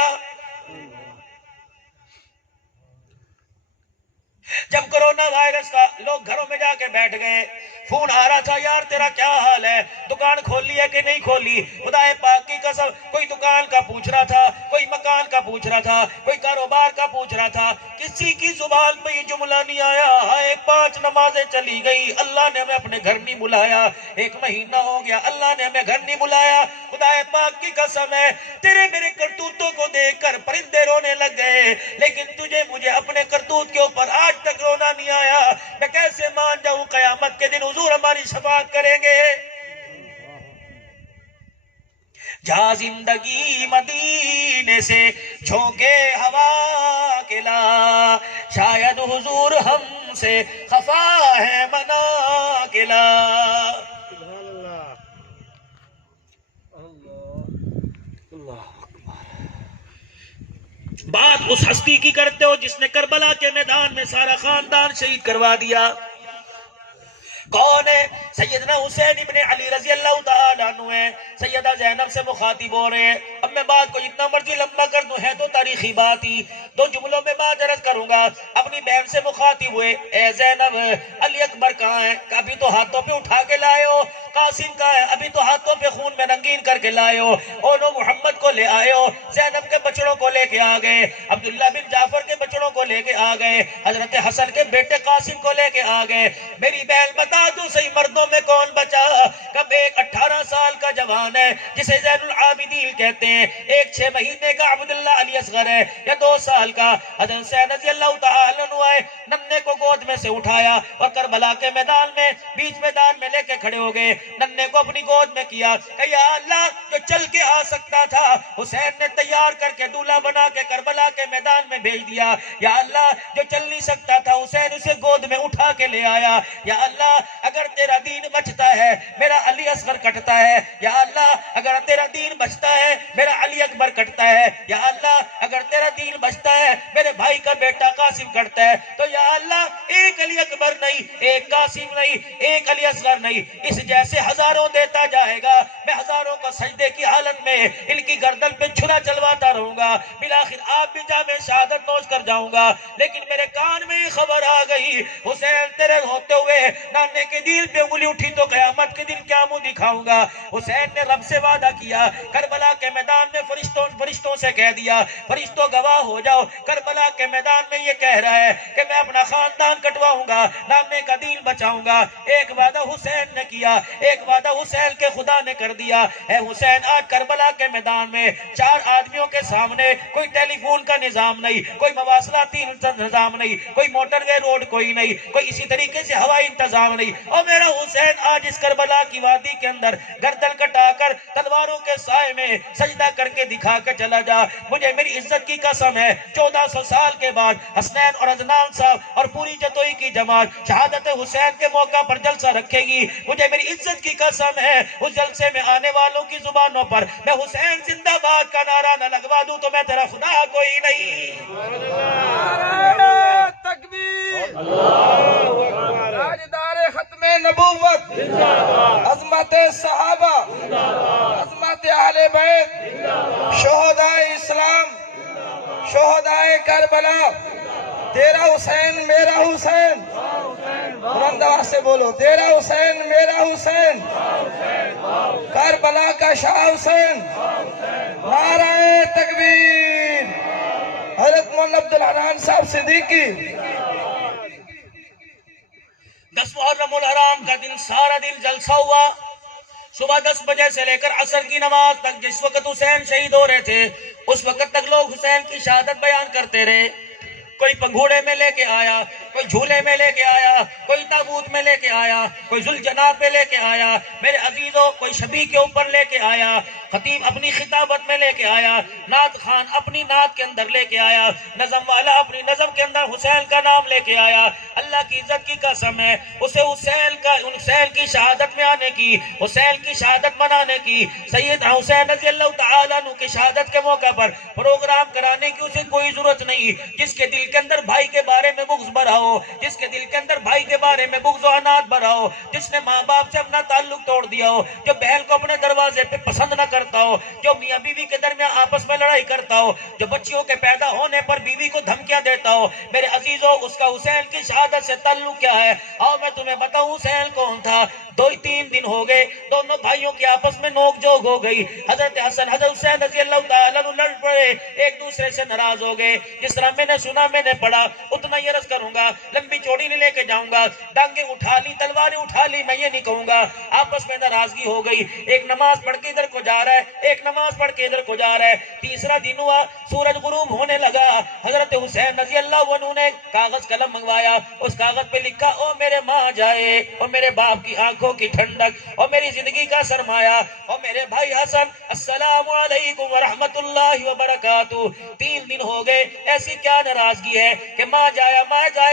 جب کرونا وائرس کا لوگ گھروں میں جا کے بیٹھ گئے، فون آ رہا تھا، یار تیرا کیا حال ہے، دکان کھول لی ہے کہ نہیں کھولی؟ خدا پاک کی قسم کوئی دکان کا پوچھ رہا تھا، کوئی مکان کا پوچھ رہا تھا، کوئی کاروبار کا پوچھ رہا تھا، کسی کی زبان پہ یہ جملہ نہیں آیا، ہائے 5 نمازیں چلی گئی، اللہ نے ہمیں اپنے گھر نہیں بلایا، 1 مہینہ ہو گیا اللہ نے ہمیں گھر نہیں بلایا۔ خدا پاک کی قسم ہے تیرے میرے کرتوتوں کو دیکھ کر پرندے رونے لگ گئے، لیکن تجھے مجھے اپنے کرتوت کے اوپر آج تک رونا نہیں آیا، میں کیسے مان جاؤں قیامت کے دن حضور ہماری شفاعت کریں گے؟ جہاں زندگی مدینے سے جھونکے ہوا کے لا، شاید حضور ہم سے خفا ہے منا کے لا۔ سبحان اللہ، اللہ بات اس ہستی کی کرتے ہو جس نے کربلا کے میدان میں سارا خاندان شہید کروا دیا۔ کون ہے؟ سیدنا حسین ابن علی رضی اللہ تعالیٰ عنہ ہے۔ سیدہ زینب سے مخاطب ہو رہے ہیں۔ اب میں بات کو جتنا مرضی لمبا کر دوں، ہے تو تاریخی بات ہی، 2 جملوں میں بات عرض کروں گا۔ اپنی بہن سے مخاطب ہوئے، اے زینب علی اکبر کہاں ہے؟ ابھی تو ہاتھوں پہ اٹھا کے لائے ہو۔ قاسم کہاں ہے؟ ابھی تو ہاتھوں پہ خون میں رنگین کر کے لائے ہو۔ اونو محمد کو لے آئے ہو، زینب کے بچڑوں کو لے کے آ گئے، عبداللہ بن جعفر کے بچڑوں کو لے کے آ گئے، حضرت حسن کے بیٹے قاسم کو لے کے آ گئے۔ میری بہن بتا دوں صحیح مردوں میں کون بچا؟ کب ایک 18 سال کا جوان ہے جسے زین العابدین کہتے ہیں، ایک 6 مہینے کا عبداللہ علی اصغر ہے، یا 2 سال کا حضرت حسین رضی اللہ تعالیٰ عنہ آئے، ننے کو گود میں سے اٹھایا اور کربلا کے میدان میں بیچ میدان میں لے کے کھڑے ہو گئے، ننے کو اپنی گود میں کیا کہ یا اللہ جو چل کے آ سکتا تھا حسین نے تیار کر کے دولہا بنا کے کربلا کے میدان میں بھیج دیا، یا اللہ جو چل نہیں سکتا تھا حسین اسے گود میں اٹھا کے لے آیا، یا اللہ اگر تیرا دین بچتا ہے میرا علی اصغر کٹتا ہے، یا اللہ اگر تیرا دین بچتا ہے میرا علی اکبر کٹتا ہے، یا اللہ اگر تیرا دین بچتا ہے میرے بھائی کا بیٹا قاسم کٹتا ہے، تو یا اللہ ایک علی اکبر نہیں، ایک قاسم نہیں، ایک علی اصغر نہیں، اس جیسے ہزاروں دیتا جائے گا، میں ہزاروں کو سجدے کی حالت میں ان کی گردن پہ چھرا چلواتا رہوں گا، بالآخر آپ بھی جامع شہادت نوش کر جاؤں گا۔ لیکن میرے کان میں یہ خبر آ گئی حسین تیرے ہوتے ہوئے نانے کے دل پہ انگلی اٹھی تو قیامت کے دن کیا منہ دکھاؤں گا۔ حسین نے رب سے وعدہ کیا، کربلا کے میدان میں فرشتوں سے کہہ دیا، فرشتوں گواہ ہو جاؤ، کربلا کے میدان میں یہ کہہ رہا ہے کہ میں اپنا خاندان کٹواؤں گا، نانے کا دین بچاؤں گا۔ ایک وعدہ حسین نے کیا، ایک وعدہ حسین کے خدا نے کر دیا۔ اے حسین آج کربلا کے میدان میں 4 آدمیوں کے سامنے کوئی ٹیلی فون کا نظام نہیں، کوئی مواصلاتی نظام نہیں، کوئی موٹر وے روڈ کوئی نہیں، کوئی اسی طریقے سے ہوائی انتظام نہیں، اور میرا حسین آج اس کربلا کی وادی کے اندر گردن کٹا کر تلواروں کے سائے میں سجدہ کر کے دکھا کے چلا جا۔ مجھے میری عزت کی قسم ہے 1400 سال کے بعد حسنین اور عدنان صاحب اور پوری جتوئی کی جماعت شہادت حسین کے موقع پر جلسہ رکھے گی، مجھے میری عزت کی قسم ہے اس جلسے میں آنے والوں کی زبانوں پر میں حسین زندہ باد کا نعرہ نہ لگوا دوں تو میں تیرا خدا کوئی نہیں۔ نعرہ تکبیر، تاجدار ختم نبوت، عظمت صحابہ، عظمت اہل بیت، شہدائے اسلام، شہدائے کربلا، تیرا حسین میرا حسین، بلند آواز سے بولو، تیرا حسین میرا حسین، کربلا کا شاہ حسین، نعرہ تکبیر۔ حضرت مولانا عبدالحنان صاحب صدیقی۔ 10 محرم الحرام کا دن سارا دن جلسہ ہوا، صبح 10 بجے سے لے کر عصر کی نماز تک، جس وقت حسین شہید ہو رہے تھے اس وقت تک لوگ حسین کی شہادت بیان کرتے رہے۔ کوئی پنگھوڑے میں لے کے آیا، کوئی جھولے میں لے کے آیا، کوئی تابوت میں لے کے آیا، کوئی ذوالجناب میں لے کے آیا، میرے عزیزوں کوئی شبیہ کے اوپر لے کے آیا، خطیب اپنی خطابت میں لے کے آیا، نعت خان اپنی نعت کے اندر لے کے آیا، نظم والا اپنی نظم کے اندر حسین کا نام لے کے آیا۔ اللہ کی عزت کی قسم ہے اسے حسین کی شہادت میں آنے کی، حسین کی شہادت منانے کی، سید حسین رضی اللہ تعالیٰ عنہ کی شہادت کے موقع پر پروگرام کرانے کی اسے کوئی ضرورت نہیں۔ جس کے دل کے اندر بھائی کے بارے میں بغض بھرا ہو، جس کے دل کے اندر بھائی کے بارے میں بغض و عناد بھرا ہو، جس نے ماں باپ سے اپنا تعلق توڑ دیا ہو، جو بہن کو اپنے دروازے پہ پسند نہ کرتا ہو، جو میاں بیوی کے درمیان آپس میں لڑائی کرتا ہو، جو بچیوں کے پیدا ہونے پر بیوی کو دھمکیاں دیتا ہو، میرے عزیزو اس کا حسین کی شہادت سے تعلق کیا ہے؟ آؤ میں تمہیں بتاؤں حسین کون تھا۔ 2-3 دن ہو گئے، دونوں بھائیوں کے آپس میں نوک جھوک ہو گئی، حضرت حسن حضرت حسین رضی اللہ تعالیٰ لڑ پڑے، ایک دوسرے سے ناراض ہو گئے۔ جس طرح میں نے سنا میں نے پڑھا اتنا یہ عرض کروں گا، لمبی چوڑی نہیں لے کے جاؤں گا، ڈانگیں اٹھا لی تلواریں اٹھا لی میں یہ نہیں کہوں گا، آپس میں ناراضگی ہو گئی، ایک نماز پڑھ کے ادھر کو جا رہا ہے، ایک نماز پڑھ کے ادھر کو جا رہا ہے۔ تیسرا دن ہوا، سورج غروب ہونے لگا، حضرت حسین رضی اللہ عنہ نے کاغذ قلم منگوایا، اس کاغذ پہ لکھا او میرے ماں جائے، او میرے باپ کی آنکھوں کی ٹھنڈک، اور میری زندگی کا سرمایہ، اور میرے بھائی حسن السلام علیکم ورحمت اللہ وبرکاتہ۔ 3 دن ہو گئے، ایسی کیا ناراضگی ہے کہ ماں جائے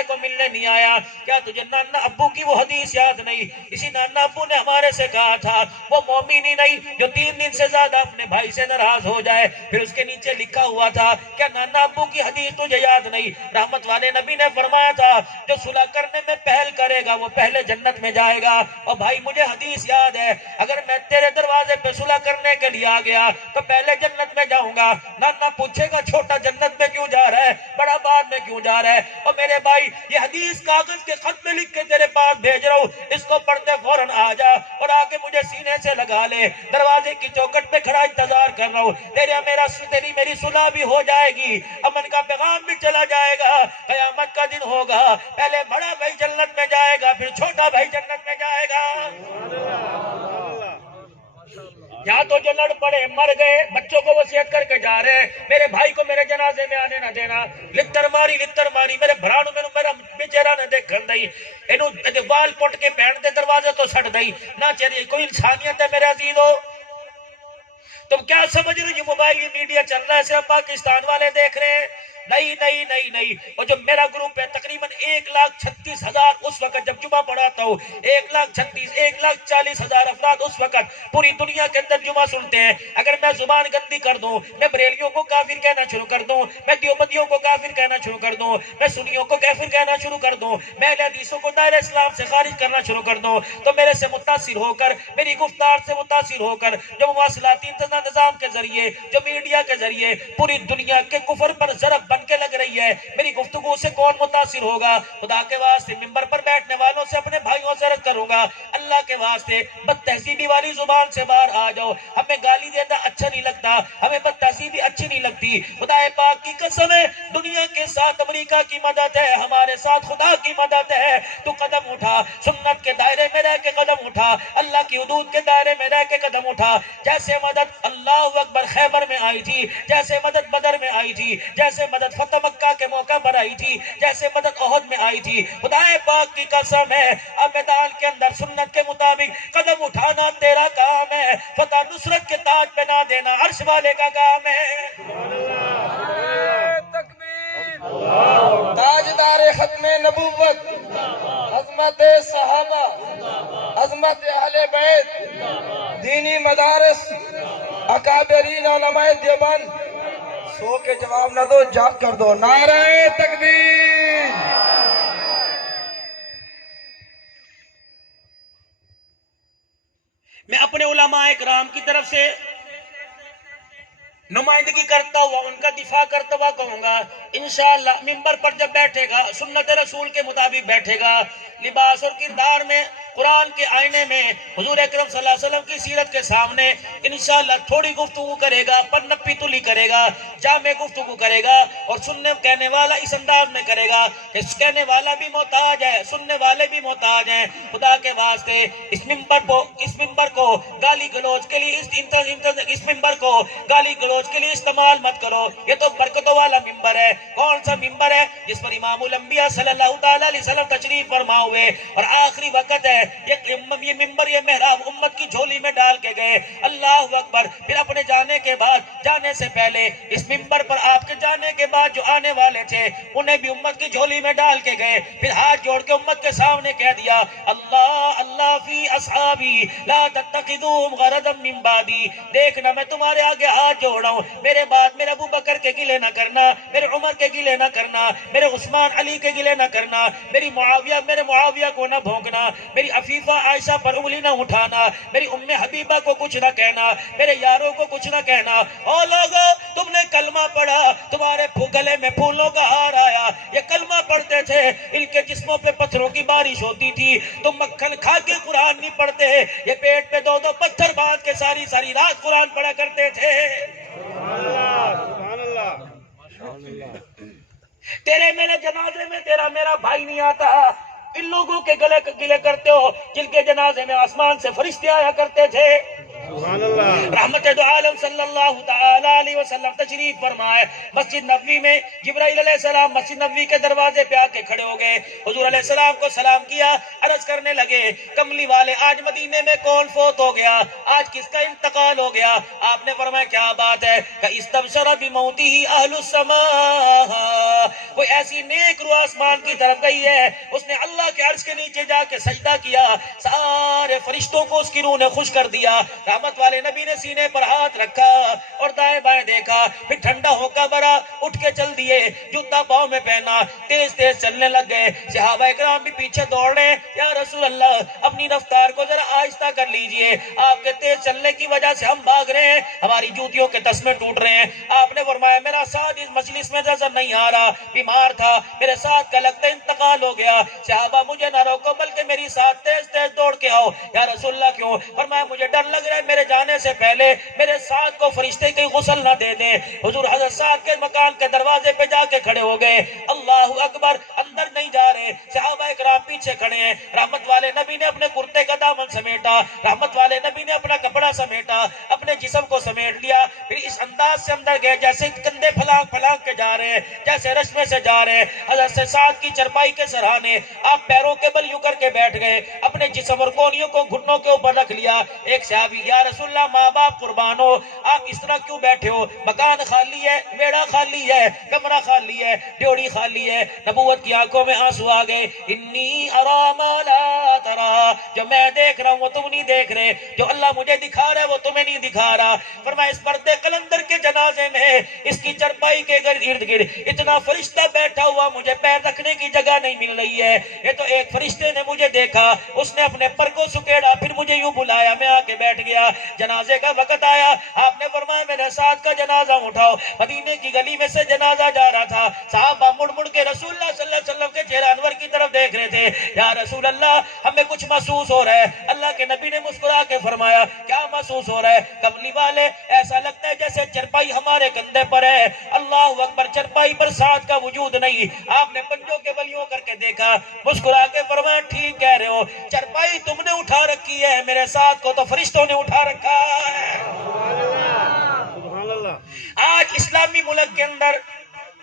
کو ملنے نہیں آیا؟ کیا تجھے نانا ابو کی وہ حدیث یاد نہیں؟ اسی نانا ابو نے ہمارے سے کہا تھا وہ مومن ہی نہیں جو 3 دن سے زیادہ اپنے بھائی سے ناراض ہو جائے۔ پھر اس کے نیچے لکھا ہوا تھا کیا نانا ابو کی حدیث تجھے یاد نہیں؟ رحمت والے نبی نے فرمایا تھا جو صلح کرنے میں پہل کرے گا وہ پہلے جنت میں جائے گا۔ اور بھائی مجھے حدیث یاد ہے، اگر میں تیرے دروازے پہ صلح کرنے کے لیے آ گیا تو پہلے جنت میں جاؤں گا۔ نانا پوچھے گا چھوٹا جنت میں کیوں جا رہا ہے، بڑا بعد میں کیوں جا رہا ہے؟ اور میرے بھائی یہ حدیث کاغذ کے خط میں لکھ کے تیرے پاس بھیج رہا ہوں، اس کو پڑھتے فوراً آ جا اور آ کے مجھے سینے سے لگا لے، دروازے کی چوکٹ پہ کھڑا انتظار کر رہا ہوں، تیری میری صلح بھی ہو جائے گی، امن کا پیغام بھی چلا جائے گا۔ قیامت کا دن ہوگا، پہلے بڑا بھائی جنت میں جائے گا پھر چھوٹا بھائی جنت میں جائے گا۔ یا تو جو لڑ پڑے مر گئے، بچوں کو وصیت کر کے جا رہے ہیں میرے بھائی کو میرے جنازے میں آنے نہ دینا، لتر ماری میرے بھرانو میں میرا بیچارہ نے دیکھن دئی اینو وال پٹ کے پہن دے دروازے تو سٹ دئی نہ چاہیے کوئی انسانیت ہے میرے عزیزو؟ تم کیا سمجھ رہے ہو یہ موبائل یہ میڈیا چل رہا ہے صرف پاکستان والے دیکھ رہے ہیں؟ نہیں۔ اور جو میرا گروپ ہے تقریباً 1,36,000 اس وقت جب جمعہ پڑھاتا ہوں 1,40,000 افراد اس وقت پوری دنیا کے اندر جمعہ سنتے ہیں۔ اگر میں زبان گندی کر دوں، میں بریلیوں کو کافر کہنا شروع کر دوں، میں دیوبندیوں کو کافر کہنا شروع کر دوں، میں سنیوں کو کافر کہنا شروع کر دوں، میں اہل حدیثوں کو دائرہ اسلام سے خارج کرنا شروع کر دوں، تو میرے سے متاثر ہو کر میری گفتار سے متاثر ہو کر جو مواصلاتی نظام کے ذریعے جو میڈیا کے ذریعے پوری دنیا کے کفر پر ضرب بن کے لگ رہی ہے، میری گفتگو سے کون متاثر ہوگا؟ خدا کے واسطے منبر پر بیٹھنے والوں سے اپنے بھائیوں سے عرض کروں گا اللہ کے واسطے بد تہذیبی والی زبان سے باہر آ جاؤ۔ ہمیں گالی دینا اچھا نہیں لگتا، ہمیں بد تہذیبی اچھی نہیں لگتی۔ خدا پاک کی قسم ہے دنیا کے ساتھ امریکہ کی مدد ہے، ہمارے ساتھ خدا کی مدد ہے۔ تو قدم اٹھا، سنت کے دائرے میں رہ کے قدم اٹھا، اللہ کی حدود کے دائرے میں رہ کے قدم اٹھا۔ جیسے مدد اللہ اکبر خیبر میں آئی تھی، جیسے مدد بدر میں آئی تھی، جیسے مدد فتح مکہ کے موقع پر آئی تھی، جیسے مدد احد میں آئی تھی، خدا پاک کی قسم ہے اب میدان کے اندر سنت کے مطابق قدم اٹھانا تیرا کام ہے، فتح نصرت کے تاج پہ نہ دینا عرش والے کا کام ہے۔ تاجدار ختم نبوت، عظمت صحابہ، عظمت اہل بیت، دینی مدارس، اکابرین علماء دیوبند، سو کے جواب نہ دو جاگ کر دو، نعرہ تکبیر۔ میں اپنے علماء اکرام کی طرف سے نمائندگی کرتا ہوا ان کا دفاع کرتا ہوا کہوں گا انشاءاللہ منبر پر جب بیٹھے گا سنت رسول کے مطابق بیٹھے گا، لباس اور کردار میں قرآن کے آئینے میں حضور اکرم صلی اللہ علیہ وسلم کی سیرت کے سامنے انشاءاللہ تھوڑی گفتگو کرے گا، پر نپی تلی کرے گا، جامع گفتگو کرے گا، اور سننے کہنے والا اس انداز میں کرے گا کہ کہنے والا بھی محتاج ہے، سننے والے بھی محتاج ہیں۔ خدا کے واسطے اس منبر کو گالی گلوچ کے لیے اس منبر کو گالی گلوچ کے لیے استعمال مت کرو، یہ تو برکتوں والا منبر ہے۔ کون سا منبر ہے؟ جس پر امام الانبیاء صلی اللہ تعالی علیہ وسلم تشریف فرما ہوئے اور آخری وقت ہے یہ منبر یہ محراب امت کی جھولی میں ڈال کے گئے۔ اللہ اکبر۔ پھر اپنے جانے کے بعد، جانے سے پہلے اس منبر پر آپ کے جانے کے بعد جو آنے والے تھے انہیں بھی امت کی جھولی میں ڈال کے گئے، پھر ہاتھ جوڑ کے امت کے سامنے کہہ دیا اللہ اللہ فی اصحابی لا تتخذوهم غرضا من بعدی، دیکھنا میں تمہارے آگے ہاتھ جوڑا رہا ہوں، میرے بعد میرے ابو بکر کے گلے نہ کرنا، میرے عمر کے گلے نہ کرنا، میرے عثمان علی کے گلے نہ کرنا، میرے معاویہ کو نہ بھونکنا، میری عفیفہ عائشہ پر انگلی نہ اٹھانا، میری ام حبیبہ کو کچھ نہ کہنا، میرے یاروں کو کچھ نہ کہنا۔ او لوگو، تم نے کلمہ پڑھا، تمہارے گلے میں پھولوں کا ہار آیا، یہ کلمہ پڑھتے تھے، ان کے جسموں پہ پتھروں کی بارش ہوتی تھی، تم مکھن کھا کے قرآن نہیں پڑھتے، یہ پیٹ پہ 2 پتھر باندھ کے ساری رات قرآن پڑھا کرتے تھے۔ سبحان اللہ۔ تیرے میرے جنازے میں تیرا میرا بھائی نہیں آتا، ان لوگوں کے گلے کرتے ہو جن کے جنازے میں آسمان سے فرشتے آیا کرتے تھے۔ سبحان اللہ۔ رحمت دو عالم صلی اللہ تعالی علیہ وسلم تشریف فرمائے مسجد نبوی میں، جبرائیل علیہ السلام مسجد نبوی کے دروازے پہ آ کے کھڑے ہو گئے، حضور علیہ السلام کو سلام کیا، عرض کرنے لگے کملی والے آج مدینے میں کون فوت ہو گیا، آج کس کا انتقال ہو گیا؟ آپ نے فرمایا کیا بات ہے؟ کہ استبشر بموتہ اہل السماء، کوئی ایسی نیک روح آسمان کی طرف گئی ہے، اس نے اللہ کے عرش کے نیچے جا کے سجدہ کیا، سارے فرشتوں کو اس کی روح نے خوش کر دیا۔ رحمت والے نبی نے سینے پر ہاتھ رکھا اور دائیں بائیں دیکھا، پھر ٹھنڈا ہو کر برا اٹھ کے چل دیے، جوتا پاؤں میں پہنا، تیز تیز چلنے لگ گئے۔ صحابہ اکرام بھی پیچھے دوڑ رہے ہیں، یا رسول اللہ اپنی رفتار کو ذرا آہستہ کر لیجئے، آپ کے تیز چلنے کی وجہ سے ہم بھاگ رہے ہیں، ہماری جوتیوں کے تسمے ٹوٹ رہے ہیں۔ آپ نے فرمایا میرا ساتھ اس مجلس میں نظر نہیں آ رہا، بیمار تھا، میرے ساتھ کا لگتا انتقال ہو گیا۔ صحابہ مجھے نہ روکو بلکہ میری ساتھ تیز تیز دوڑ کے آؤ۔ یا رسول اللہ کیوں؟ فرمایا مجھے ڈر لگ رہا ہے میرے جانے سے پہلے میرے ساتھ کو فرشتے کہیں غسل نہ دے دیں۔ حضور حضرت ساتھ کے مکان کے دروازے پہ جا کے کھڑے ہو گئے، اللہ اکبر، اندر نہیں جا رہے، صحابہ اکرام پیچھے کھڑے ہیں۔ رحمت والے نبی نے اپنے کرتے کا دامن سمیٹا، رحمت والے نبی نے اپنا کپڑا سمیٹا، اپنے جسم کو سمیٹ لیا، پھر اس انداز سے اندر گئے جیسے کندھے پھلانگ پھلانگ کے جا رہے ہیں، جیسے رشمے سے جا رہے ہیں۔ حضرت سے ساتھ کی چرپائی کے سرہانے آپ پیروں کے بل یوں کر کے بیٹھ گئے، اپنے جسم اور کونیوں کو گھٹنوں کے اوپر رکھ لیا۔ ایک صحابی، یا رسول اللہ ماں باپ قربان ہو، آپ اس طرح کیوں بیٹھے ہو؟ مکان خالی ہے، ویڑا خالی ہے، کمرہ خالی ہے، ڈیوڑی خالی ہے۔ نبوت کی آنکھوں میں آنسو آ گئے، انی ارا ما لا ترا، جو میں دیکھ رہا ہوں وہ تم نہیں دیکھ رہے، جو اللہ مجھے دکھا رہا ہے وہ تمہیں نہیں دکھا رہا۔ فرمایا اس مرد قلندر کے جنازے میں اس کی چرپائی کے ارد گرد اتنا فرشتہ بیٹھا ہوا، مجھے پیر رکھنے کی جگہ نہیں مل رہی ہے۔ یہ تو ایک فرشتے نے مجھے دیکھا، اس نے اپنے پر کو سکیڑا، پھر مجھے یوں بلایا، میں آ کے بیٹھ گیا۔ جنازے کا وقت آیا، آپ نے فرمایا میرے ساتھ کا جنازہ اٹھاؤ۔ مدینے کی گلی میں سے جنازہ جا رہا تھا، صحابہ مڑ مڑ کے رسول اللہ صلی اللہ علیہ وسلم کے چہرہ انور کی طرف دیکھ رہے تھے۔ یا رسول اللہ ہمیں کچھ محسوس ہو رہا ہے۔ اللہ کے نبی نے مسکرا کے فرمایا کیا محسوس ہو رہا ہے؟ کملی والے ایسا لگتا ہے جیسے چرپائی ہمارے کندھے پر ہے۔ اللہ اکبر، چرپائی پر ساتھ کا وجود نہیں۔ آپ نے پنجوں کے بلیوں کر کے دیکھا، مسکرا کے فرمایا ٹھیک کہہ رہے ہو، چرپائی تم نے اٹھا رکھی ہے، میرے ساتھ کو تو فرشتوں نے اٹھا رکھا ہے۔ سبحان اللہ۔ آج اسلامی ملک کے اندر،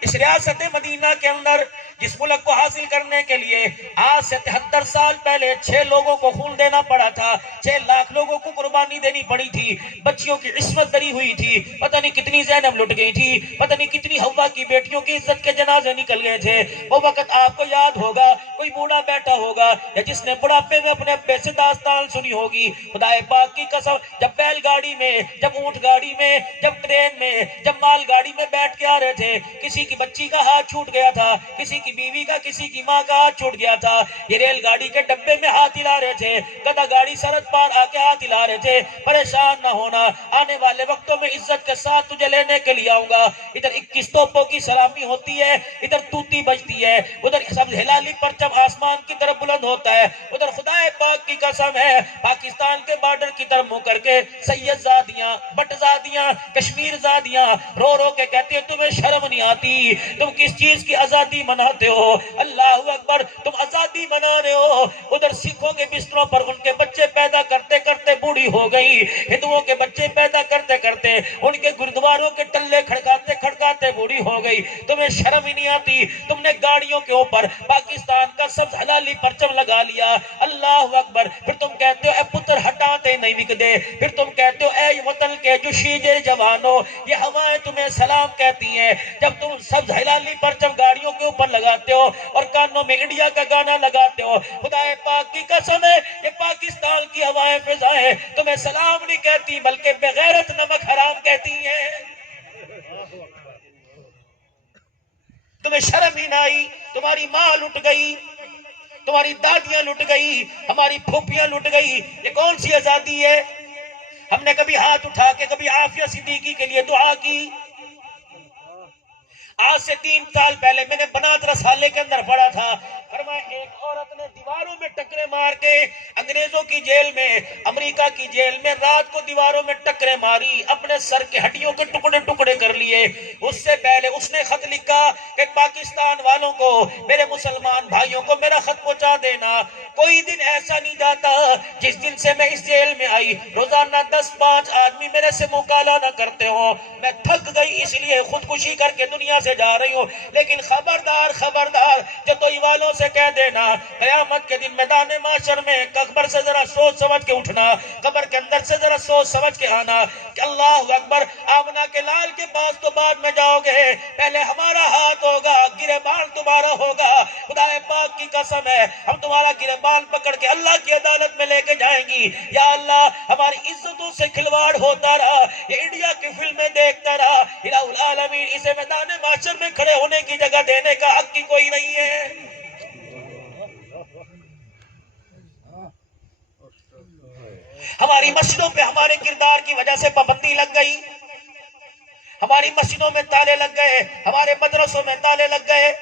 اس ریاست مدینہ کے اندر، جس ملک کو حاصل کرنے کے لیے آج سے 73 سال پہلے 6 لوگوں کو خون دینا پڑا تھا، 6 لاکھ لوگوں کو قربانی دینی پڑی تھی، بچیوں کی عصمت دری ہوئی تھی، پتہ نہیں کتنی زینب لٹ گئی تھی، پتہ نہیں کتنی حوا کی بیٹیوں کی عزت کے جنازے نکل گئے تھے۔ وہ وقت آپ کو یاد ہوگا، کوئی بوڑھا بیٹھا ہوگا یا جس نے بڑھاپے میں اپنے ابے سے داستان سنی ہوگی، خدائے پاک کی قسم، جب بیل گاڑی میں، جب اونٹ گاڑی میں، جب ٹرین میں، جب مال گاڑی میں بیٹھ کے آ رہے تھے، کسی کی بچی کا ہاتھ چھوٹ گیا تھا، کسی کی بیوی کا، کسی کی ماں کا ہاتھ چھوٹ گیا تھا، یہ ریل گاڑی کے ڈبے میں ہاتھ ہلا رہے تھے، گدھا گاڑی سرحد پار آ کے ہاتھ ہلا رہے تھے، پریشان نہ ہونا، آنے والے وقتوں میں عزت کے ساتھ تجھے لینے کے لیے آؤں گا۔ ادھر 21 توپوں کی سلامی ہوتی ہے، ادھر توتی بجتی ہے، ادھر سب ہلالی پرچم آسمان کی طرف بلند ہوتا ہے، ادھر خدائے پاک کی قسم ہے پاکستان کے بارڈر کی طرف منہ کر کے سید زادیاں، بٹ زادیاں، کشمیر زادیاں رو رو کے کہتی ہیں تمہیں شرم نہیں آتی، تم کس چیز کی آزادی مناتے ہو؟ اللہ اکبر، تم آزادی منا رہے ہو، ادھر سکھوں کے بستروں پر ان کے بچے پیدا کرتے کرتے بوڑھی ہو گئی، ہندوؤں کے بچے پیدا کرتے کرتے ان کے گردواروں کے ٹلے کھڑکاتے کھڑکاتے بوڑھی ہو گئی، تمہیں شرم ہی نہیں آتی؟ تم نے گاڑیوں کے اوپر پاکستان کا سبز حلالی پرچم لگا لیا، اللہ اکبر، پھر تم کہتے ہو اے پتر ہٹاتے نہیں وک دے، پھر تم کہتے ہو اے وطن کے جو شیجے جوانوں، یہ ہوائیں تمہیں سلام کہتی ہیں۔ جب تم سبز ہلالی پرچم گاڑیوں کے اوپر لگاتے ہو اور کانوں میں انڈیا کا گانا لگاتے ہو، خدائے پاک کی قسم ہے یہ پاکستان کی ہوائیں فضائیں تمہیں سلام نہیں کہتی بلکہ بغیرت نمک حرام کہتی ہیں۔ تمہیں شرم ہی نہ آئی؟ تمہاری ماں لٹ گئی، تمہاری دادیاں لٹ گئی، ہماری پھوپھیاں لٹ گئی، یہ کون سی آزادی ہے؟ ہم نے کبھی ہاتھ اٹھا کے کبھی عافیہ صدیقی کے لیے دعا کی؟ آج سے 3 سال پہلے میں نے بنات رسالے کے اندر پڑھا تھا، فرمایا ایک عورت نے دیواروں میں ٹکرے مار کے انگریزوں کی جیل میں، امریکہ کی جیل میں رات کو دیواروں میں ٹکرے ماری، اپنے سر کے ہڈیوں کے ٹکڑے ٹکڑے کر لیے۔ اس سے پہلے اس نے خط لکھا کہ پاکستان والوں کو، میرے مسلمان بھائیوں کو میرا خط پہنچا دینا، کوئی دن ایسا نہیں جاتا جس دن سے میں اس جیل میں آئی روزانہ 10-5 آدمی میرے سے مکالمہ نہ کرتے ہوں، میں تھک گئی اس لیے خودکشی کر کے دنیا سے جا رہی ہوں۔ لیکن خبردار خبردار، جتوئی والوں سے کہہ دینا قیامت کے دن میدان معاشر میں قبر سے ذرا سوچ سمجھ کے اٹھنا، قبر کے اندر سے ذرا سوچ سمجھ کے آنا کہ اللہ اکبر، آمنہ کے لال کے پاس تو بعد میں جاؤ گے، پہلے ہمارا ہاتھ ہوگا، گریبان تمہارا ہوگا۔ خدا پاک کی قسم ہے، ہم تمہارا گریبان پکڑ کے اللہ کی عدالت میں لے کے جائیں گی۔ یا اللہ، ہماری عزتوں سے کھلواڑ ہوتا رہا، یہ انڈیا کی فلمیں دیکھتا رہا، الہ العالمین اسے میدان معاشر میں کھڑے ہونے کی جگہ دینے کا حق کی کوئی نہیں ہے۔ ہماری مسجدوں پہ ہمارے کردار کی وجہ سے پابندی لگ گئی، ہماری مسجدوں میں تالے لگ گئے، ہمارے مدرسوں میں تالے لگ گئے۔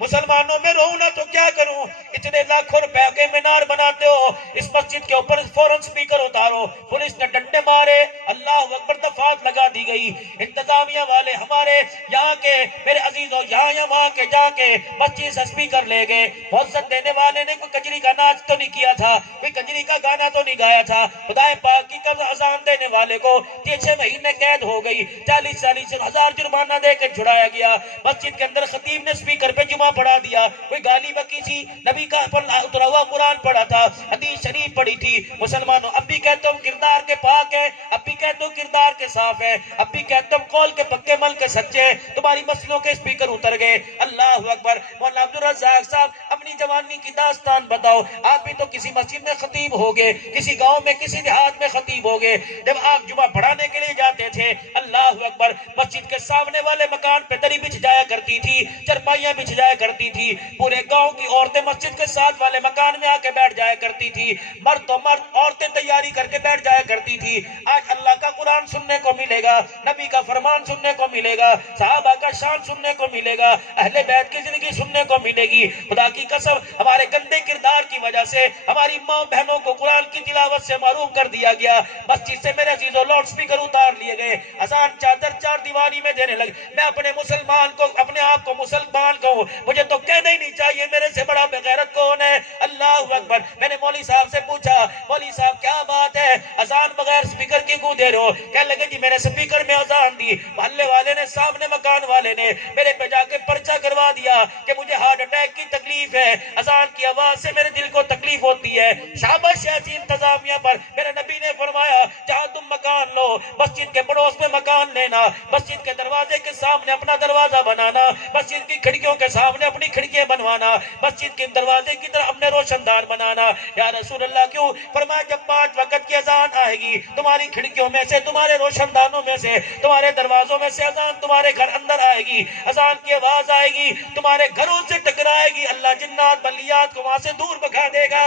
مسلمانوں میں رہوں نہ تو کیا کروں، اتنے لاکھوں روپے کے مینار بناتے ہو، اس مسجد کے اوپر فوراً سپیکر اتارو، پولیس نے ڈنڈے مارے، اللہ اکبر، دفعات لگا دی گئی۔ انتظامیہ والے ہمارے یہاں کے، میرے عزیزوں، یہاں یا وہاں کے جا کے مسجد سے سپیکر لے گئے۔ معزت دینے والے نے کوئی کجری کا ناچ تو نہیں کیا تھا، کوئی کجری کا گانا تو نہیں گایا تھا، خدا پاک کی قسم اذان دینے والے کو 6 مہینے قید ہو گئی، 40 ہزار جرمانہ دے کے چھڑایا گیا۔ مسجد کے اندر خطیب نے سپیکر پہ جمعہ پڑھا دیا، کوئی گالی بکی تھی، نبی کا اترا ہوا قرآن پڑھا تھا، حدیث شریف پڑھی تھی۔ مسلمانوں، اب بھی کہتا ہوں کردار کے پاک ہے، اب بھی کہتا ہوں کردار کے صاف ہے، اب بھی کہتا ہوں قول کے پکے مل کے سچے ہیں۔ تمہاری مسجدوں کے سپیکر اتر گئے، اللہ اکبر۔ مولانا عبدالرزاق صاحب، اپنی جوانی کی داستان بتاؤ، آپ بھی تو کسی مسجد میں خطیب ہو گئے، کسی گاؤں میں، کسی دیہات میں خطیب ہو گئے، جب آپ جمعہ پڑھانے کے لیے جاتے تھے، اللہ اکبر، مسجد کے سامنے والے مکان پہ دری بچھ جایا کرتی تھی، چرپائیاں بچھ جایا کرتی تھی، پورے گاؤں کی عورتیں مسجد کے ساتھ والے مکان میں آ کے بیٹھ جایا کرتی تھی، مرد تو مرد، عورتیں تیاری کر کے بیٹھ جایا کرتی تھی۔ آج اللہ کا قرآن سننے کو ملے گا، نبی کا فرمان سننے کو ملے گا، صحابہ کا شان سننے کو ملے گا، اہل بیت کی زندگی سننے کو ملے گی۔ خدا کی قسم، ہمارے گندے کردار کی وجہ سے ہماری ماں بہنوں کو قرآن کی تلاوت سے محروم کر دیا گیا۔ مسجد سے میرے عزیزوں لاؤڈ سپیکر اتار لیے گئے، اذان چادر 4 دیواری میں دینے لگے۔ میں اپنے مسلمان کو، اپنے آپ کو مسلمان کہوں، مجھے تو کہنا ہی نہیں چاہیے میرے سے بڑا بغیرت کون ہے۔ اللہ اکبر۔ میں نے مولوی صاحب سے پوچھا، مولوی صاحب کیا بات ہے، اذان بغیر سپیکر کی کیوں دے رہے ہو؟ کہنے لگے جی میں نے سپیکر میں اذان دی، محلے والے نے، سامنے مکان والے نے میرے پہ جا کے پرچہ کروا دیا کہ مجھے ہارٹ اٹیک کی تکلیف ہے، اذان کی آواز سے میرے دل کو تکلیف ہوتی ہے۔ شاباش ایسی انتظامیہ پر۔ میرے نبی نے فرمایا جہاں تم مکان لو، مسجد کے پڑوس میں مکان لینا، مسجد کے دروازے کے سامنے اپنا دروازہ بنانا، مسجد کی کھڑکیوں کے سامنے اپنی کھڑکیاں بنوانا، مسجد کے دروازے کی طرح اپنے روشن دان بنانا۔ یا رسول اللہ کیوں؟ فرمایا جب 5 وقت کی اذان آئے گی، تمہاری کھڑکیوں میں سے، تمہارے روشن دانوں میں سے، تمہارے دروازوں میں سے اذان تمہارے گھر اندر آئے گی، اذان کی آواز آئے گی، تمہارے گھروں سے ٹکرائے گی، اللہ جنات بلیات کو وہاں سے دور بھگا دے گا۔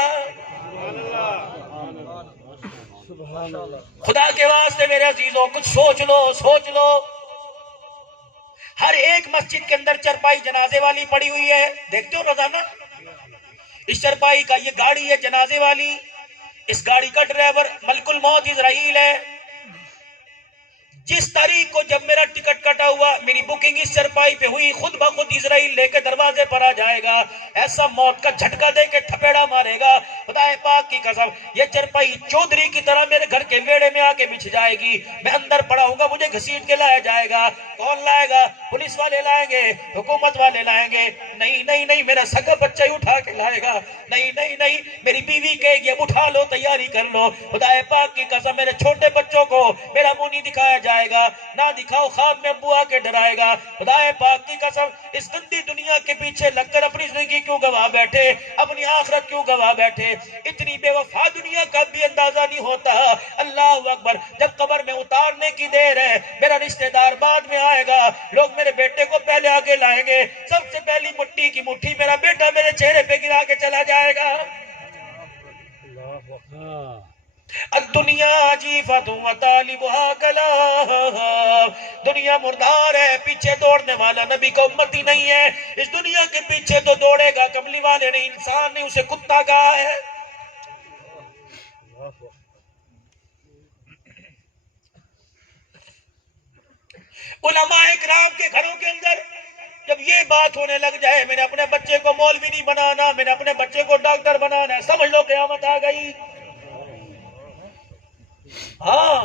خدا کے واسطے میرے عزیزوں کچھ سوچ لو، سوچ لو۔ ہر ایک مسجد کے اندر چرپائی جنازے والی پڑی ہوئی ہے، دیکھتے ہو روزانہ؟ اس چرپائی کا یہ گاڑی ہے جنازے والی، اس گاڑی کا ڈرائیور ملک الموت اسرائیل ہے۔ جس تاریخ کو جب میرا ٹکٹ کٹا ہوا، میری بکنگ اس چرپائی پہ ہوئی، خود بخود اسرائیل لے کے دروازے پر آ جائے گا، ایسا موت کا جھٹکا دے کے تھپیڑا مارے گا، خدا پاک کی قسم۔ یہ چرپائی چودھری کی طرح میرے گھر کے ویڑے میں آ کے بچھ جائے گی، میں اندر پڑا ہوں گا، مجھے گھسیٹ کے لایا جائے گا۔ کون لائے گا؟ پولیس والے لائیں گے، حکومت والے لائیں گے؟ نہیں نہیں نہیں، میرا سگا بچہ ہی اٹھا کے لائے گا۔ نہیں نہیں نہیں، میری بیوی کہے گی اب اٹھا لو، تیاری کر لو۔ خدا پاک کی قسم، میرے چھوٹے بچوں کو میرا منہ نہیں دکھایا جائے گا، نہ دکھاؤ، خواب میں ابو آ کے ڈرائے گا۔ خدا پاک کی قسم، اس گندی دنیا کے پیچھے لگ کر اپنی زندگی کیوں گوا بیٹھے، اپنی آخرت کیوں گوا بیٹھے؟ اتنی بے وفا دنیا کا بھی اندازہ نہیں ہوتا. اللہ اکبر. جب قبر میں اتارنے کی دیر ہے، میرا رشتہ دار بعد میں آئے گا، لوگ میرے بیٹے کو پہلے آگے لائیں گے، سب سے پہلی مٹی کی مٹھی میرا بیٹا میرے چہرے پہ گرا کے چلا جائے گا. الدنیا جیفت و طالبها کلام. دنیا مردار ہے، پیچھے دوڑنے والا نبی کا امتی نہیں ہے. اس دنیا کے پیچھے تو دوڑے گا کملی والے نے، انسان نے اسے کتا کہا ہے. علماء اکرام کے گھروں کے اندر جب یہ بات ہونے لگ جائے، میں نے اپنے بچے کو مولوی نہیں بنانا، میں نے اپنے بچے کو ڈاکٹر بنانا ہے، سمجھ لو قیامت آ گئی. ہاں،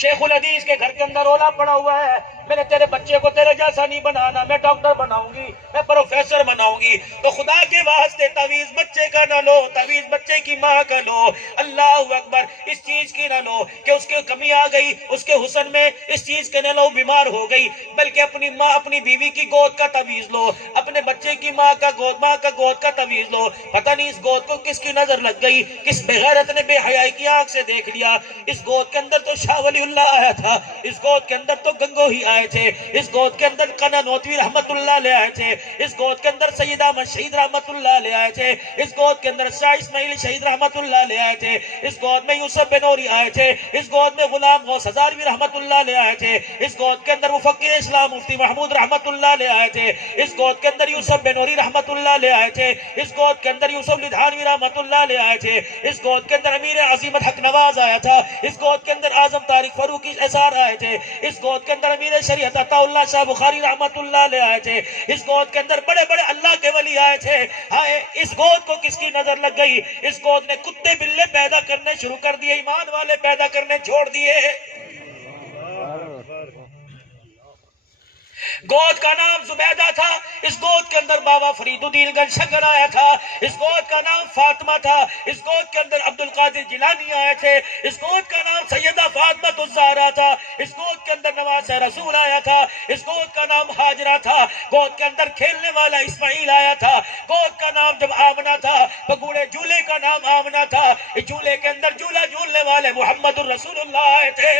شیخ الحدیث کے گھر کے اندر رولا پڑا ہوا ہے، میں نے تیرے بچے کو تیرے جیسا نہیں بنانا، میں ڈاکٹر بناؤں گی، میں پروفیسر بناؤں گی. تو خدا کے واسطے تعویذ بچے کا نہ لو، تعویذ بچے کی ماں کا لو. اللہ اکبر. اس چیز کی نہ لو کہ اس کے کمی آ گئی اس کے حسن میں، اس چیز کے نہ لو بیمار ہو گئی، بلکہ اپنی ماں اپنی بیوی کی گود کا تعویذ لو، اپنے بچے کی ماں کا گود کا تعویذ لو. پتہ نہیں اس گود کو کس کی نظر لگ گئی، کس بغیرت نے بے حیائی کی آنکھ سے دیکھ لیا. اس گود کے اندر تو شاہ ولی اللہ آیا تھا، اس گود کے اندر تو گنگو ہی آئے تھے، اس گود کے اندر قنا نوتوی رحمت اللہ لے آئے تھے، اس گود کے اندر سید احمد شہید رحمت اللہ لے آئے تھے، اس گود کے اندر شاہ اسماعیل شہید رحمت اللہ لے آئے تھے، اس گود میں یوسف بنوری آئے تھے، اس گود میں غلام غوث ہزاروی رحمت اللہ لے آئے تھے، اس گود کے اندر مفکر اسلام مفتی محمود رحمت اللہ لے آئے تھے، اس گود کے اندر یوسف بنوری رحمت اللہ لے آئے تھے، اس گود کے اندر یوسف لدھانوی رحمت اللہ لے آئے تھے، اس گود کے اندر امیر عظیمت حق نواز آیا تھا، اس گود کے اندر اعظم طارق فاروقی اثار آئے تھے، اس گود کے اندر امیر شریعت عطا اللہ شاہ بخاری رحمت اللہ لے آئے تھے، اس گود کے اندر بڑے بڑے اللہ کے ولی آئے تھے. ہائے اس گود کو کس کی نظر لگ گئی؟ اس گود نے کتے بلے پیدا کرنے شروع کر دیے، ایمان والے پیدا کرنے چھوڑ دیے. گود کا نام زبیدہ تھا، اس گود کے اندر بابا فرید الدین گنج شکر آیا تھا، اس گود کا نام فاطمہ تھا، اس گود کے اندر عبد القادر جیلانی آئے تھے، اس گود کا نام سیدہ فاطمہ الزہرا تھا، اس گود کے اندر نواز رسول آیا تھا، اس گود کا نام ہاجرہ تھا، گود کے اندر کھیلنے والا اسماعیل آیا تھا، گود کا نام جب آمنہ تھا، بگوڑے جھولے کا نام آمنہ تھا، اس جھولے کے اندر جھولا جھولنے والے محمد الرسول اللہ آئے تھے.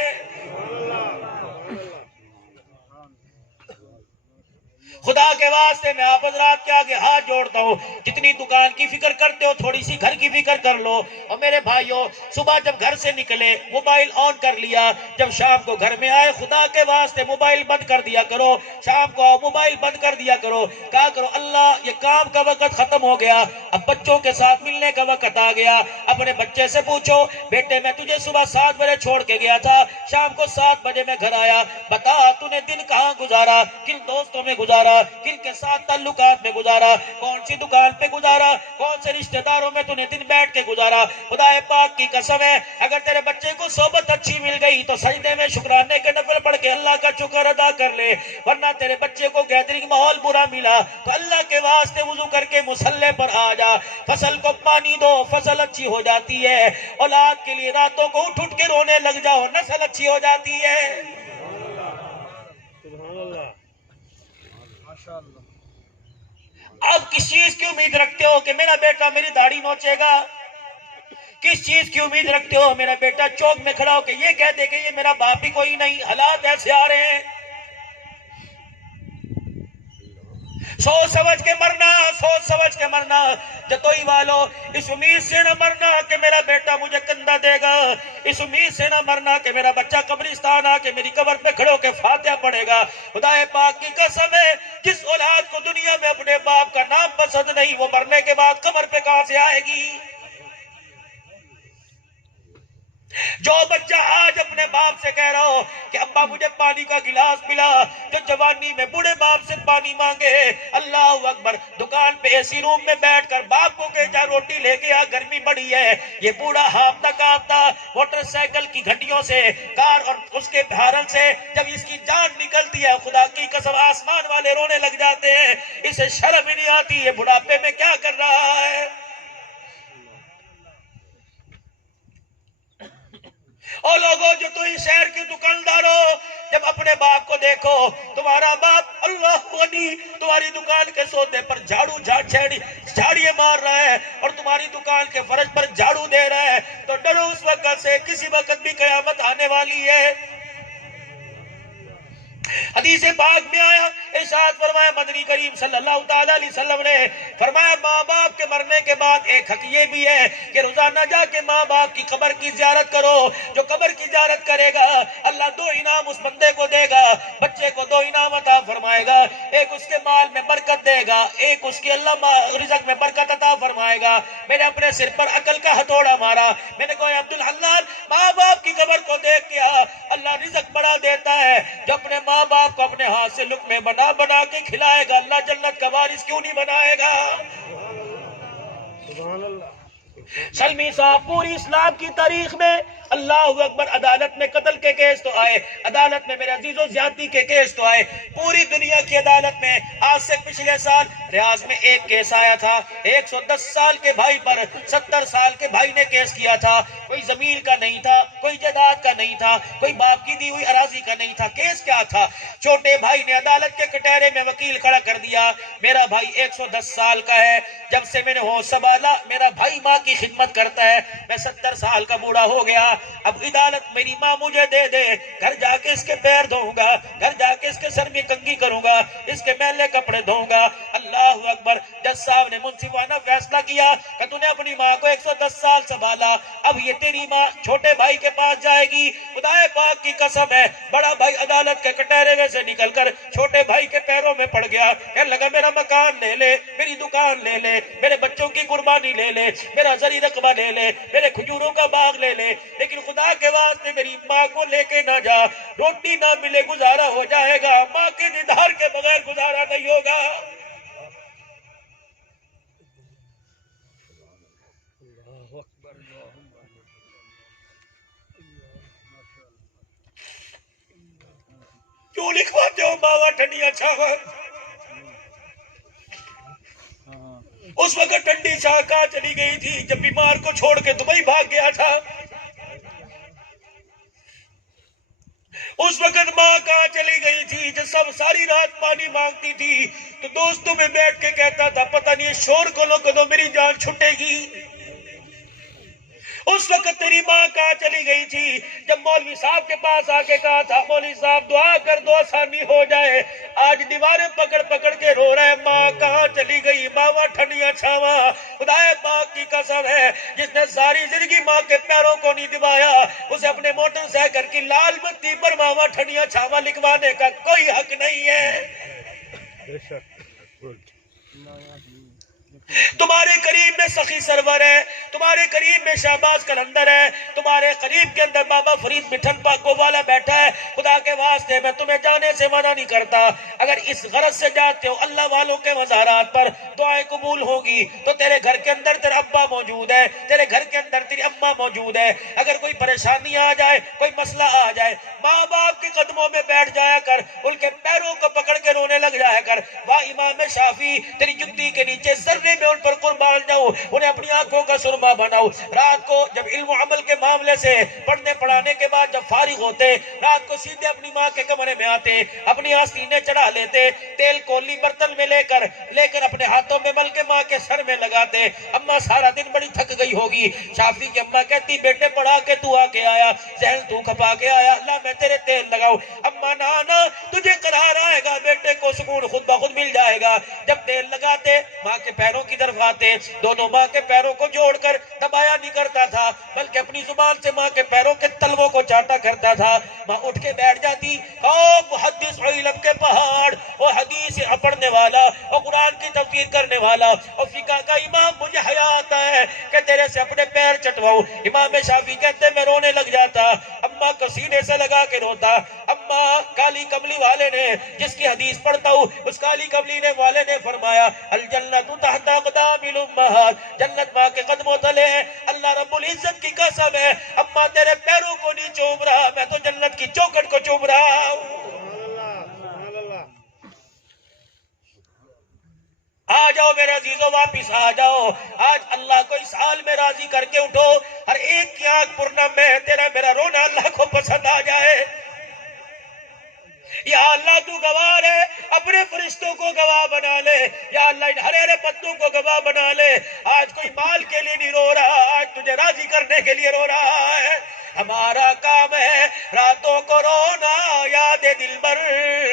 خدا کے واسطے میں آپ حضرات کے آگے ہاتھ جوڑتا ہوں، جتنی دکان کی فکر کرتے ہو تھوڑی سی گھر کی فکر کر لو. اور میرے بھائیوں، صبح جب گھر سے نکلے موبائل آن کر لیا، جب شام کو گھر میں آئے خدا کے واسطے موبائل بند کر دیا کرو، شام کو موبائل بند کر دیا کرو، کہا کرو اللہ یہ کام کا وقت ختم ہو گیا، اب بچوں کے ساتھ ملنے کا وقت آ گیا. اپنے بچے سے پوچھو بیٹے میں تجھے صبح 7 بجے چھوڑ کے گیا تھا، شام کو 7 بجے میں گھر آیا، بتا تو نے دن کہاں گزارا، کن دوستوں میں گزارا، کن کے ساتھ تعلقات میں گزارا، کون سی دکان پہ گزارا، کون سے رشتہ داروں میں تو نے دن بیٹھ کے گزارا. خدا پاک کی قسم ہے اگر تیرے بچے کو صحبت اچھی مل گئی تو سجدے میں شکرانے کے نفل پڑھ کے اللہ کا شکر ادا کر لے، ورنہ تیرے بچے کو گیدرنگ ماحول برا ملا تو اللہ کے واسطے وضو کر کے مصلی پر آ جا، فصل کو پانی دو، فصل اچھی ہو جاتی ہے. اولاد کے لیے راتوں کو اٹھ اٹھ کے رونے لگ جاؤ، نسل اچھی ہو جاتی ہے. سبحان اللہ. اب کس چیز کی امید رکھتے ہو کہ میرا بیٹا میری داڑھی نوچے گا؟ کس چیز کی امید رکھتے ہو میرا بیٹا چوک میں کھڑا ہو کہ یہ کہہ دے کہ یہ میرا باپ ہی کوئی نہیں؟ حالات ایسے آ رہے ہیں. سوچ سمجھ کے مرنا، سوچ سمجھ کے مرنا. جتوئی والو اس امید سے نہ مرنا کہ میرا بیٹا مجھے کندھا دے گا، اس امید سے نہ مرنا کہ میرا بچہ قبرستان آ کے میری قبر پہ کھڑے ہو کے فاتحہ پڑھے گا. خدا پاک کی قسم ہے جس اولاد کو دنیا میں اپنے باپ کا نام پسند نہیں، وہ مرنے کے بعد قبر پہ کہاں سے آئے گی؟ جو بچہ آج اپنے باپ سے کہہ رہا ہو کہ ابا مجھے پانی کا گلاس پلا، جو جوانی میں بوڑھے باپ سے پانی مانگے، اللہ اکبر، دکان پہ اے سی روم میں بیٹھ کر باپ کو کہ جا روٹی لے کے آ گرمی بڑی ہے، یہ بوڑھا ہاپتا کاپتا موٹر سائیکل کی گھنٹیوں سے، کار اور اس کے ہارن سے جب اس کی جان نکلتی ہے خدا کی قسم آسمان والے رونے لگ جاتے ہیں. اسے شرم ہی نہیں آتی یہ بڑھاپے میں کیا کر رہا ہے. اور لوگوں جو تو اس شہر کی دکانداروں جب اپنے باپ کو دیکھو، تمہارا باپ اللہ غنی تمہاری دکان کے سودے پر جھاڑیاں مار رہا ہے اور تمہاری دکان کے فرش پر جھاڑو دے رہا ہے، تو ڈرو اس وقت سے، کسی وقت بھی قیامت آنے والی ہے۔ حدیث پاک میں آیا، ارشاد فرمایا مدنی کریم صلی اللہ تعالی علیہ وسلم نے فرمایا ماں باپ کے مرنے کے بعد ایک حق یہ بھی ہے کہ روزانہ جا کے ماں باپ کی قبر کی زیارت کرو۔ جو قبر کی زیارت کرے گا اللہ 2 انعام اس بندے کو دے گا، بچے کو 2 انعام عطا فرمائے گا، ایک اس کے مال میں برکت دے گا، ایک اس کی اللہ رزق میں برکت عطا فرمائے گا۔ میں نے اپنے سر پر عقل کا ہتھوڑا مارا، میں نے کہا عبد الحنان ماں باپ کی قبر کو دیکھ کیا، اللہ رزق بڑا دیتا ہے، جو اپنے ماں باپ کو اپنے ہاتھ سے لقمے بنا بنا کے کھلائے گا اللہ جنت کا وارث کیوں نہیں بنائے گا؟ سبحان اللہ۔ سلمی صاحب پوری اسلام کی تاریخ میں اللہ اکبر عدالت میں قتل کے کیس تو آئے، عدالت میں میرے عزیزوں زیادتی کے کیس تو آئے، پوری دنیا کی عدالت میں آج سے پچھلے سال ریاض میں ایک کیس آیا تھا، 110 سال کے بھائی پر 70 سال کے بھائی نے کیس کیا تھا، کوئی زمین کا نہیں تھا، کوئی جائیداد کا نہیں تھا، کوئی باپ کی دی ہوئی اراضی کا نہیں تھا، کیس کیا تھا؟ چھوٹے بھائی نے عدالت کے کٹہرے میں وکیل کھڑا کر دیا، میرا بھائی 110 سال کا ہے، جب سے میں نے ہوش سنبھالا میرا بھائی ماں کی خدمت کرتا ہے، میں 70 سال کا بوڑھا ہو گیا، اب عدالت میری ماں مجھے دے دے، گھر جا کے اس کے پیر دھوؤں گا، گھر جا کے اس کے سر میں کنگھی کروں گا، اس کے میلے کپڑے دھوؤں گا۔ اللہ اکبر، جج صاحب نے منصفانہ فیصلہ کیا کہ تو نے اپنی ماں کو 110 سال سنبھالا، اب یہ تیری ماں چھوٹے بھائی کے پاس جائے گی۔ خدائے پاک کی قسم ہے، بڑا بھائی عدالت کے کٹہرے میں سے نکل کر چھوٹے بھائی کے پیروں میں پڑ گیا، کہنے لگا میرا مکان لے لے، میری دکان لے لے، میرے بچوں کی قربانی لے لے، میرا زرعی رقبہ لے لے، میرے کھجوروں کا باغ لے لے، لیکن خدا کے واسطے میری ماں کو لے کے نہ جا، روٹی نہ ملے گزارا ہو جائے گا، ماں کے دیدار کے بغیر گزارا نہیں ہوگا۔ کیوں لکھواتے ہو ماوا ٹھنڈیاں چھاوا؟ اس وقت ٹھنڈی چھا کہاں چلی گئی تھی جب بیمار کو چھوڑ کے دبئی بھاگ گیا تھا؟ اس وقت ماں کہاں چلی گئی تھی جب سب ساری رات پانی مانگتی تھی تو دوستوں میں بیٹھ کے کہتا تھا پتہ نہیں شور کدو میری جان چھٹے گی؟ اس وقت تیری ماں کہاں چلی گئی تھی جب مولوی صاحب کے پاس آ کے کہا تھا مولوی صاحب دعا کر دو آسانی ہو جائے؟ آج دیواریں پکڑ پکڑ کے رو رہے، ماں کہاں چلی گئی؟ ماوا ٹھنڈیاں چھاواں۔ خدائے پاک کی قسم ہے، جس نے ساری زندگی ماں کے پیروں کو نہیں دبایا، اسے اپنے موٹر سائیکل کی لال بتی پر ماوا ٹھنڈیاں چھاواں لکھوانے کا کوئی حق نہیں ہے۔ بے شک۔ تمہارے قریب میں سخی سرور ہے، تمہارے قریب میں شہباز کلندر ہے، تمہارے قریب کے اندر بابا فرید مٹھن پاکو والا بیٹھا ہے۔ خدا کے واسطے میں تمہیں جانے سے منع نہیں کرتا، اگر اس غرض سے جاتے ہو اللہ والوں کے مزارات پر دعائیں قبول ہوگی تو تیرے گھر کے اندر تیرا ابا موجود ہے، تیرے گھر کے اندر تیری اماں موجود ہے، اگر کوئی پریشانی آ جائے، کوئی مسئلہ آ جائے، ماں باپ کے قدموں میں بیٹھ جایا کر، ان کے پیروں کو پکڑ کے رونے لگ جایا کر۔ واہ امام شافعی، تیری جتی کے نیچے ذرے میں ان پر قربان جاؤ، انہیں اپنی آنکھوں کا سرما بناؤ۔ رات کو جب علم و عمل کے معاملے سے پڑھنے پڑھانے کے بعد جب فارغ ہوتے، رات کو سیدھے اپنی ماں کے کمرے میں آتے، اپنی آستینیں چڑھا لیتے، تیل کولی برتن میں لے کر اپنے ہاتھوں میں مل کے ماں کے سر میں لگاتے۔ اماں سارا دن بڑی تھک گئی ہوگی، شافعی کی اماں کہتی بیٹے پڑھا کے تو آ کے آیا، ذہن تو کھپا کے آیا، اللہ میں تیرے تیل لگاؤ۔ اماں نانا تجھے قرار آئے گا، بیٹے کو سکون خود بخود مل جائے گا۔ جب تیل لگاتے ماں کے پیروں کی طرف آتے، دونوں ماں کے پیروں کو جوڑ کر دبایا نہیں کرتا تھا بلکہ اپنی زبان سے ماں کے پیروں کے تلووں کو چاٹا کرتا تھا۔ ماں اٹھ کے بیٹھ جاتی، او محدث و علم کے پہاڑ، او حدیث پڑھنے والا، او قرآن کی تفسیر کرنے والا، او فقہ کا امام، مجھے حیا آتا ہے کہ تیرے سے اپنے پیر چٹواؤں۔ امام شافعی کہتے میں رونے لگ جاتا، اماں کو سینے سے لگا کے روتا۔ اماں کالی کملی والے نے جس کی حدیث پڑھتا ہوں، اس کالی کملی نے والے نے فرمایا الجنت تحت اقدام الامہات، جنت ماں کے قدموں تلے ہے۔ اللہ رب العزت کی قسم ہے، اماں تیرے پیروں کو نہیں چوم رہا، میں تو جنت کی چوکھٹ کو چوم رہا ہوں۔ سبحان اللہ۔ آ جاؤ میرے عزیزوں، واپس آ جاؤ۔ آج اللہ کو اس حال میں راضی کر کے اٹھو، ہر ایک کی آنکھ پرنم میں تیرا میرا رونا اللہ کو پسند آ جائے۔ یا اللہ تو گواہ ہے، اپنے فرشتوں کو گواہ بنا لے، یا اللہ ان ہرے ہرے پتوں کو گواہ بنا لے۔ آج کوئی مال کے لیے نہیں رو رہا، آج تجھے راضی کرنے کے لیے رو رہا ہے۔ ہمارا کام ہے راتوں کو رونا یاد دلبر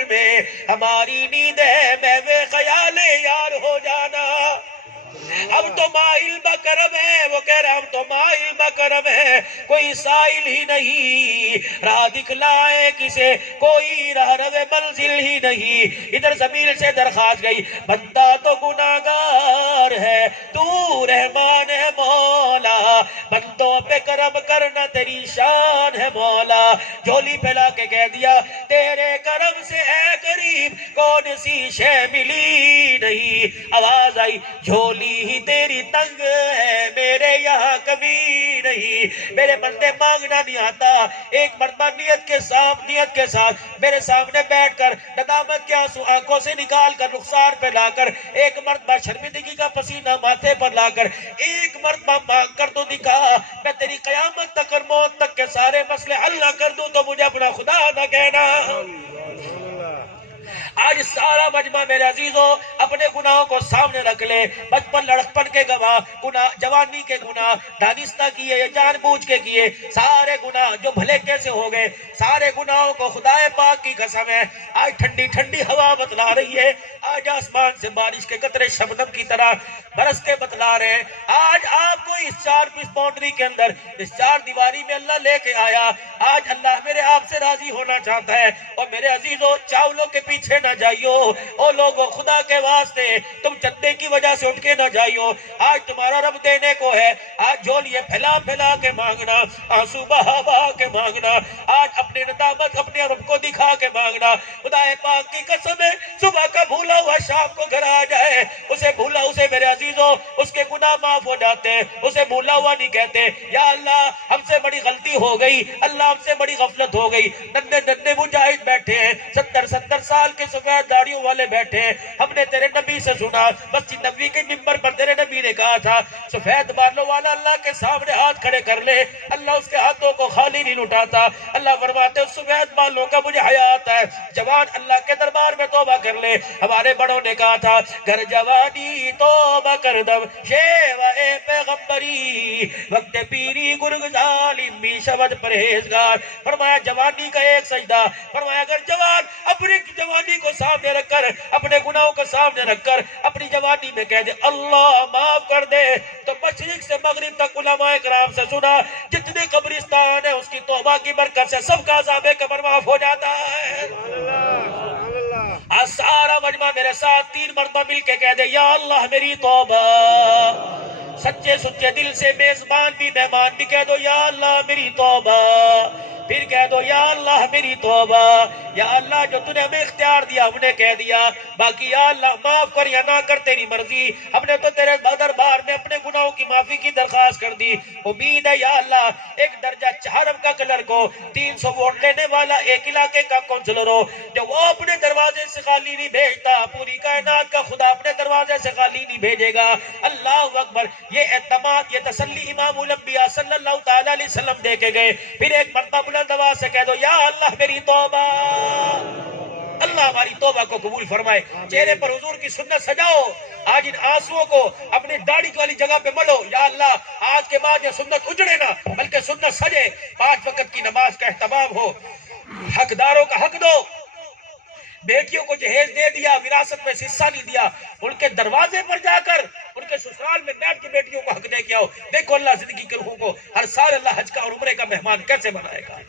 میں، ہماری نیند ہے محو خیال یار ہو جانا۔ ہم تو مائل بکرم ہے، وہ کہہ رہا ہم تو مائل بکرم ہے، کوئی سائل ہی نہیں، راہ دکھلائے کسے کوئی راہ رو منزل ہی نہیں۔ ادھر زمین سے درخواست گئی، بندہ تو گناہگار ہے، تو رحمان ہے مولا، بندوں پہ کرم کرنا تیری شان ہے مولا۔ جھولی پھیلا کے کہہ دیا تیرے کرم سے اے کریم کون سی شے ملی نہیں۔ آواز آئی جھولی ہی تیری تنگ ہے میرے یہاں کبھی نہیں۔ میرے بندے مانگنا نہیں آتا، ایک مرتبہ نیت کے ساتھ میرے سامنے بیٹھ کر ندامت کے آنسو آنکھوں سے نکال کر رخسار پہ لا کر، ایک مرتبہ شرمندگی کا پسینہ ماتھے پر لا کر، ایک مرتبہ مانگ کر تو دکھا، میں تیری قیامت تک اور موت تک کے سارے مسئلے حل نہ کر دوں تو مجھے اپنا خدا نہ کہنا۔ آج سارا مجمع میرے عزیزوں اپنے گناہوں کو سامنے رکھ لے، بچپن لڑکپن کے گواہ، گناہ جوانی کے گناہ، دانستہ کیے یا جان بوجھ کے کیے، سارے گناہ جو بھلے کیسے ہو گئے، سارے گناہوں کو خدا پاک کی قسم ہے آج ٹھنڈی ٹھنڈی ہوا بتلا رہی ہے، آج آسمان سے بارش کے قطرے شبنم کی طرح برس کے بتلا رہے ہیں۔ آج آپ کو اس چار باؤنڈری کے اندر، اس چار دیواری میں اللہ لے کے آیا، آج اللہ میرے آپ سے راضی ہونا چاہتا ہے۔ اور میرے عزیزوں چاولوں کے پیچھے نہ جائیو، او لوگو خدا کے واسطے تم چندے کی وجہ سے اٹھ کے نہ جائیو، آج تمہارا رب دینے کو ہے، آج جھولیے پھیلا پھیلا کے مانگنا، آنسو بہا بہا کے مانگنا، آج اپنے ندامت اپنے رب کو دکھا کے مانگنا۔ خدا پاک کی قسم ہے صبح کا بھولا ہوا شام کو گھر آ جائے، اسے میرے عزیزوں اس کے گناہ معاف ہو جاتے ہیں، اسے بھولا ہوا نہیں کہتے۔ یا اللہ ہم سے بڑی غلطی ہو گئی، اللہ ہم سے بڑی غفلت ہو گئی، ننے مجاہد بیٹھے ہیں، 70 سال کے سفید داڑھیوں والے بیٹھے ہیں، ہم نے تیرے نبی سے سنا، مسجد نبوی کے منبر پر تیرے نبی نے کہا تھا سفید بالوں والا اللہ کے سامنے ہاتھ کھڑے کر لے، اللہ اس کے ہاتھوں کو خالی نہیں لٹاتا۔ اللہ فرماتے ہیں سفید بالوں کا مجھے حیا آتا ہے، جوان اللہ کے دربار میں توبہ کر لے۔ ہمارے بڑوں نے کہا تھا گر جوانی توبہ کر دم شیوہ پیغمبری، وقت پیری گرگ ظالم بھی شبد پرہیزگار۔ فرمایا جوانی کا ایک سجدہ، فرمایا اگر جوان اپنی جوانی کو سامنے رکھ کر، اپنے گناہوں کو سامنے رکھ کر اپنی جوانی میں کہہ دے اللہ معاف کر دے، تو مشرق سے مغرب تک علماء کرام سے سنا جتنے قبرستان ہے اس کی توبہ کی برکت سے سب کا عذاب قبر معاف ہو جاتا ہے۔ آج سارا مجمع میرے ساتھ 3 مرتبہ مل کے کہہ دے یا اللہ میری توبہ، سچے سچے دل سے میزبان بھی مہمان بھی کہہ دو یا اللہ میری توبہ، پھر کہہ دو یا اللہ میری توبہ۔ یا اللہ جو تو نے ہمیں اختیار دیا ہم نے کہہ دیا، باقی یا اللہ معاف کر یا نہ کر تیری مرضی، ہم نے تو تیرے دربار میں اپنے گناہوں کی معافی کی درخواست کر دی۔ امید ہے یا اللہ ایک درجہ چہارم کا کلر کو 300 ووٹ لینے والا ایک علاقے کا کونسلر ہو جو وہ اپنے دروازے سے خالی نہیں بھیجتا، پوری کائنات کا خدا اپنے دروازے سے خالی نہیں بھیجے گا۔ اللہ اکبر، یہ اعتماد یہ تسلی امام الانبیاء صلی اللہ تعالی علیہ وسلم دے کے گئے۔ پھر ایک مرتبہ بلند آواز سے کہہ دو یا اللہ میری توبہ، اللہ ہماری توبہ کو قبول فرمائے۔ چہرے پر حضور کی سنت سجاؤ، آج ان آنسوؤں کو اپنی داڑھی والی جگہ پہ ملو، یا اللہ آج کے بعد یہ سنت اجڑے نہ بلکہ سنت سجے، 5 وقت کی نماز کا اہتمام ہو، حقداروں کا حق دو۔ بیٹیوں کو جہیز دے دیا، وراثت میں حصہ نہیں دیا، ان کے دروازے پر جا کر ان کے سسرال میں بیٹھ کے بیٹیوں کو حق دے کے آؤ۔ دیکھو اللہ زندگی کے روحوں کو ہر سال اللہ حج کا اور عمرے کا مہمان کیسے بنائے گا۔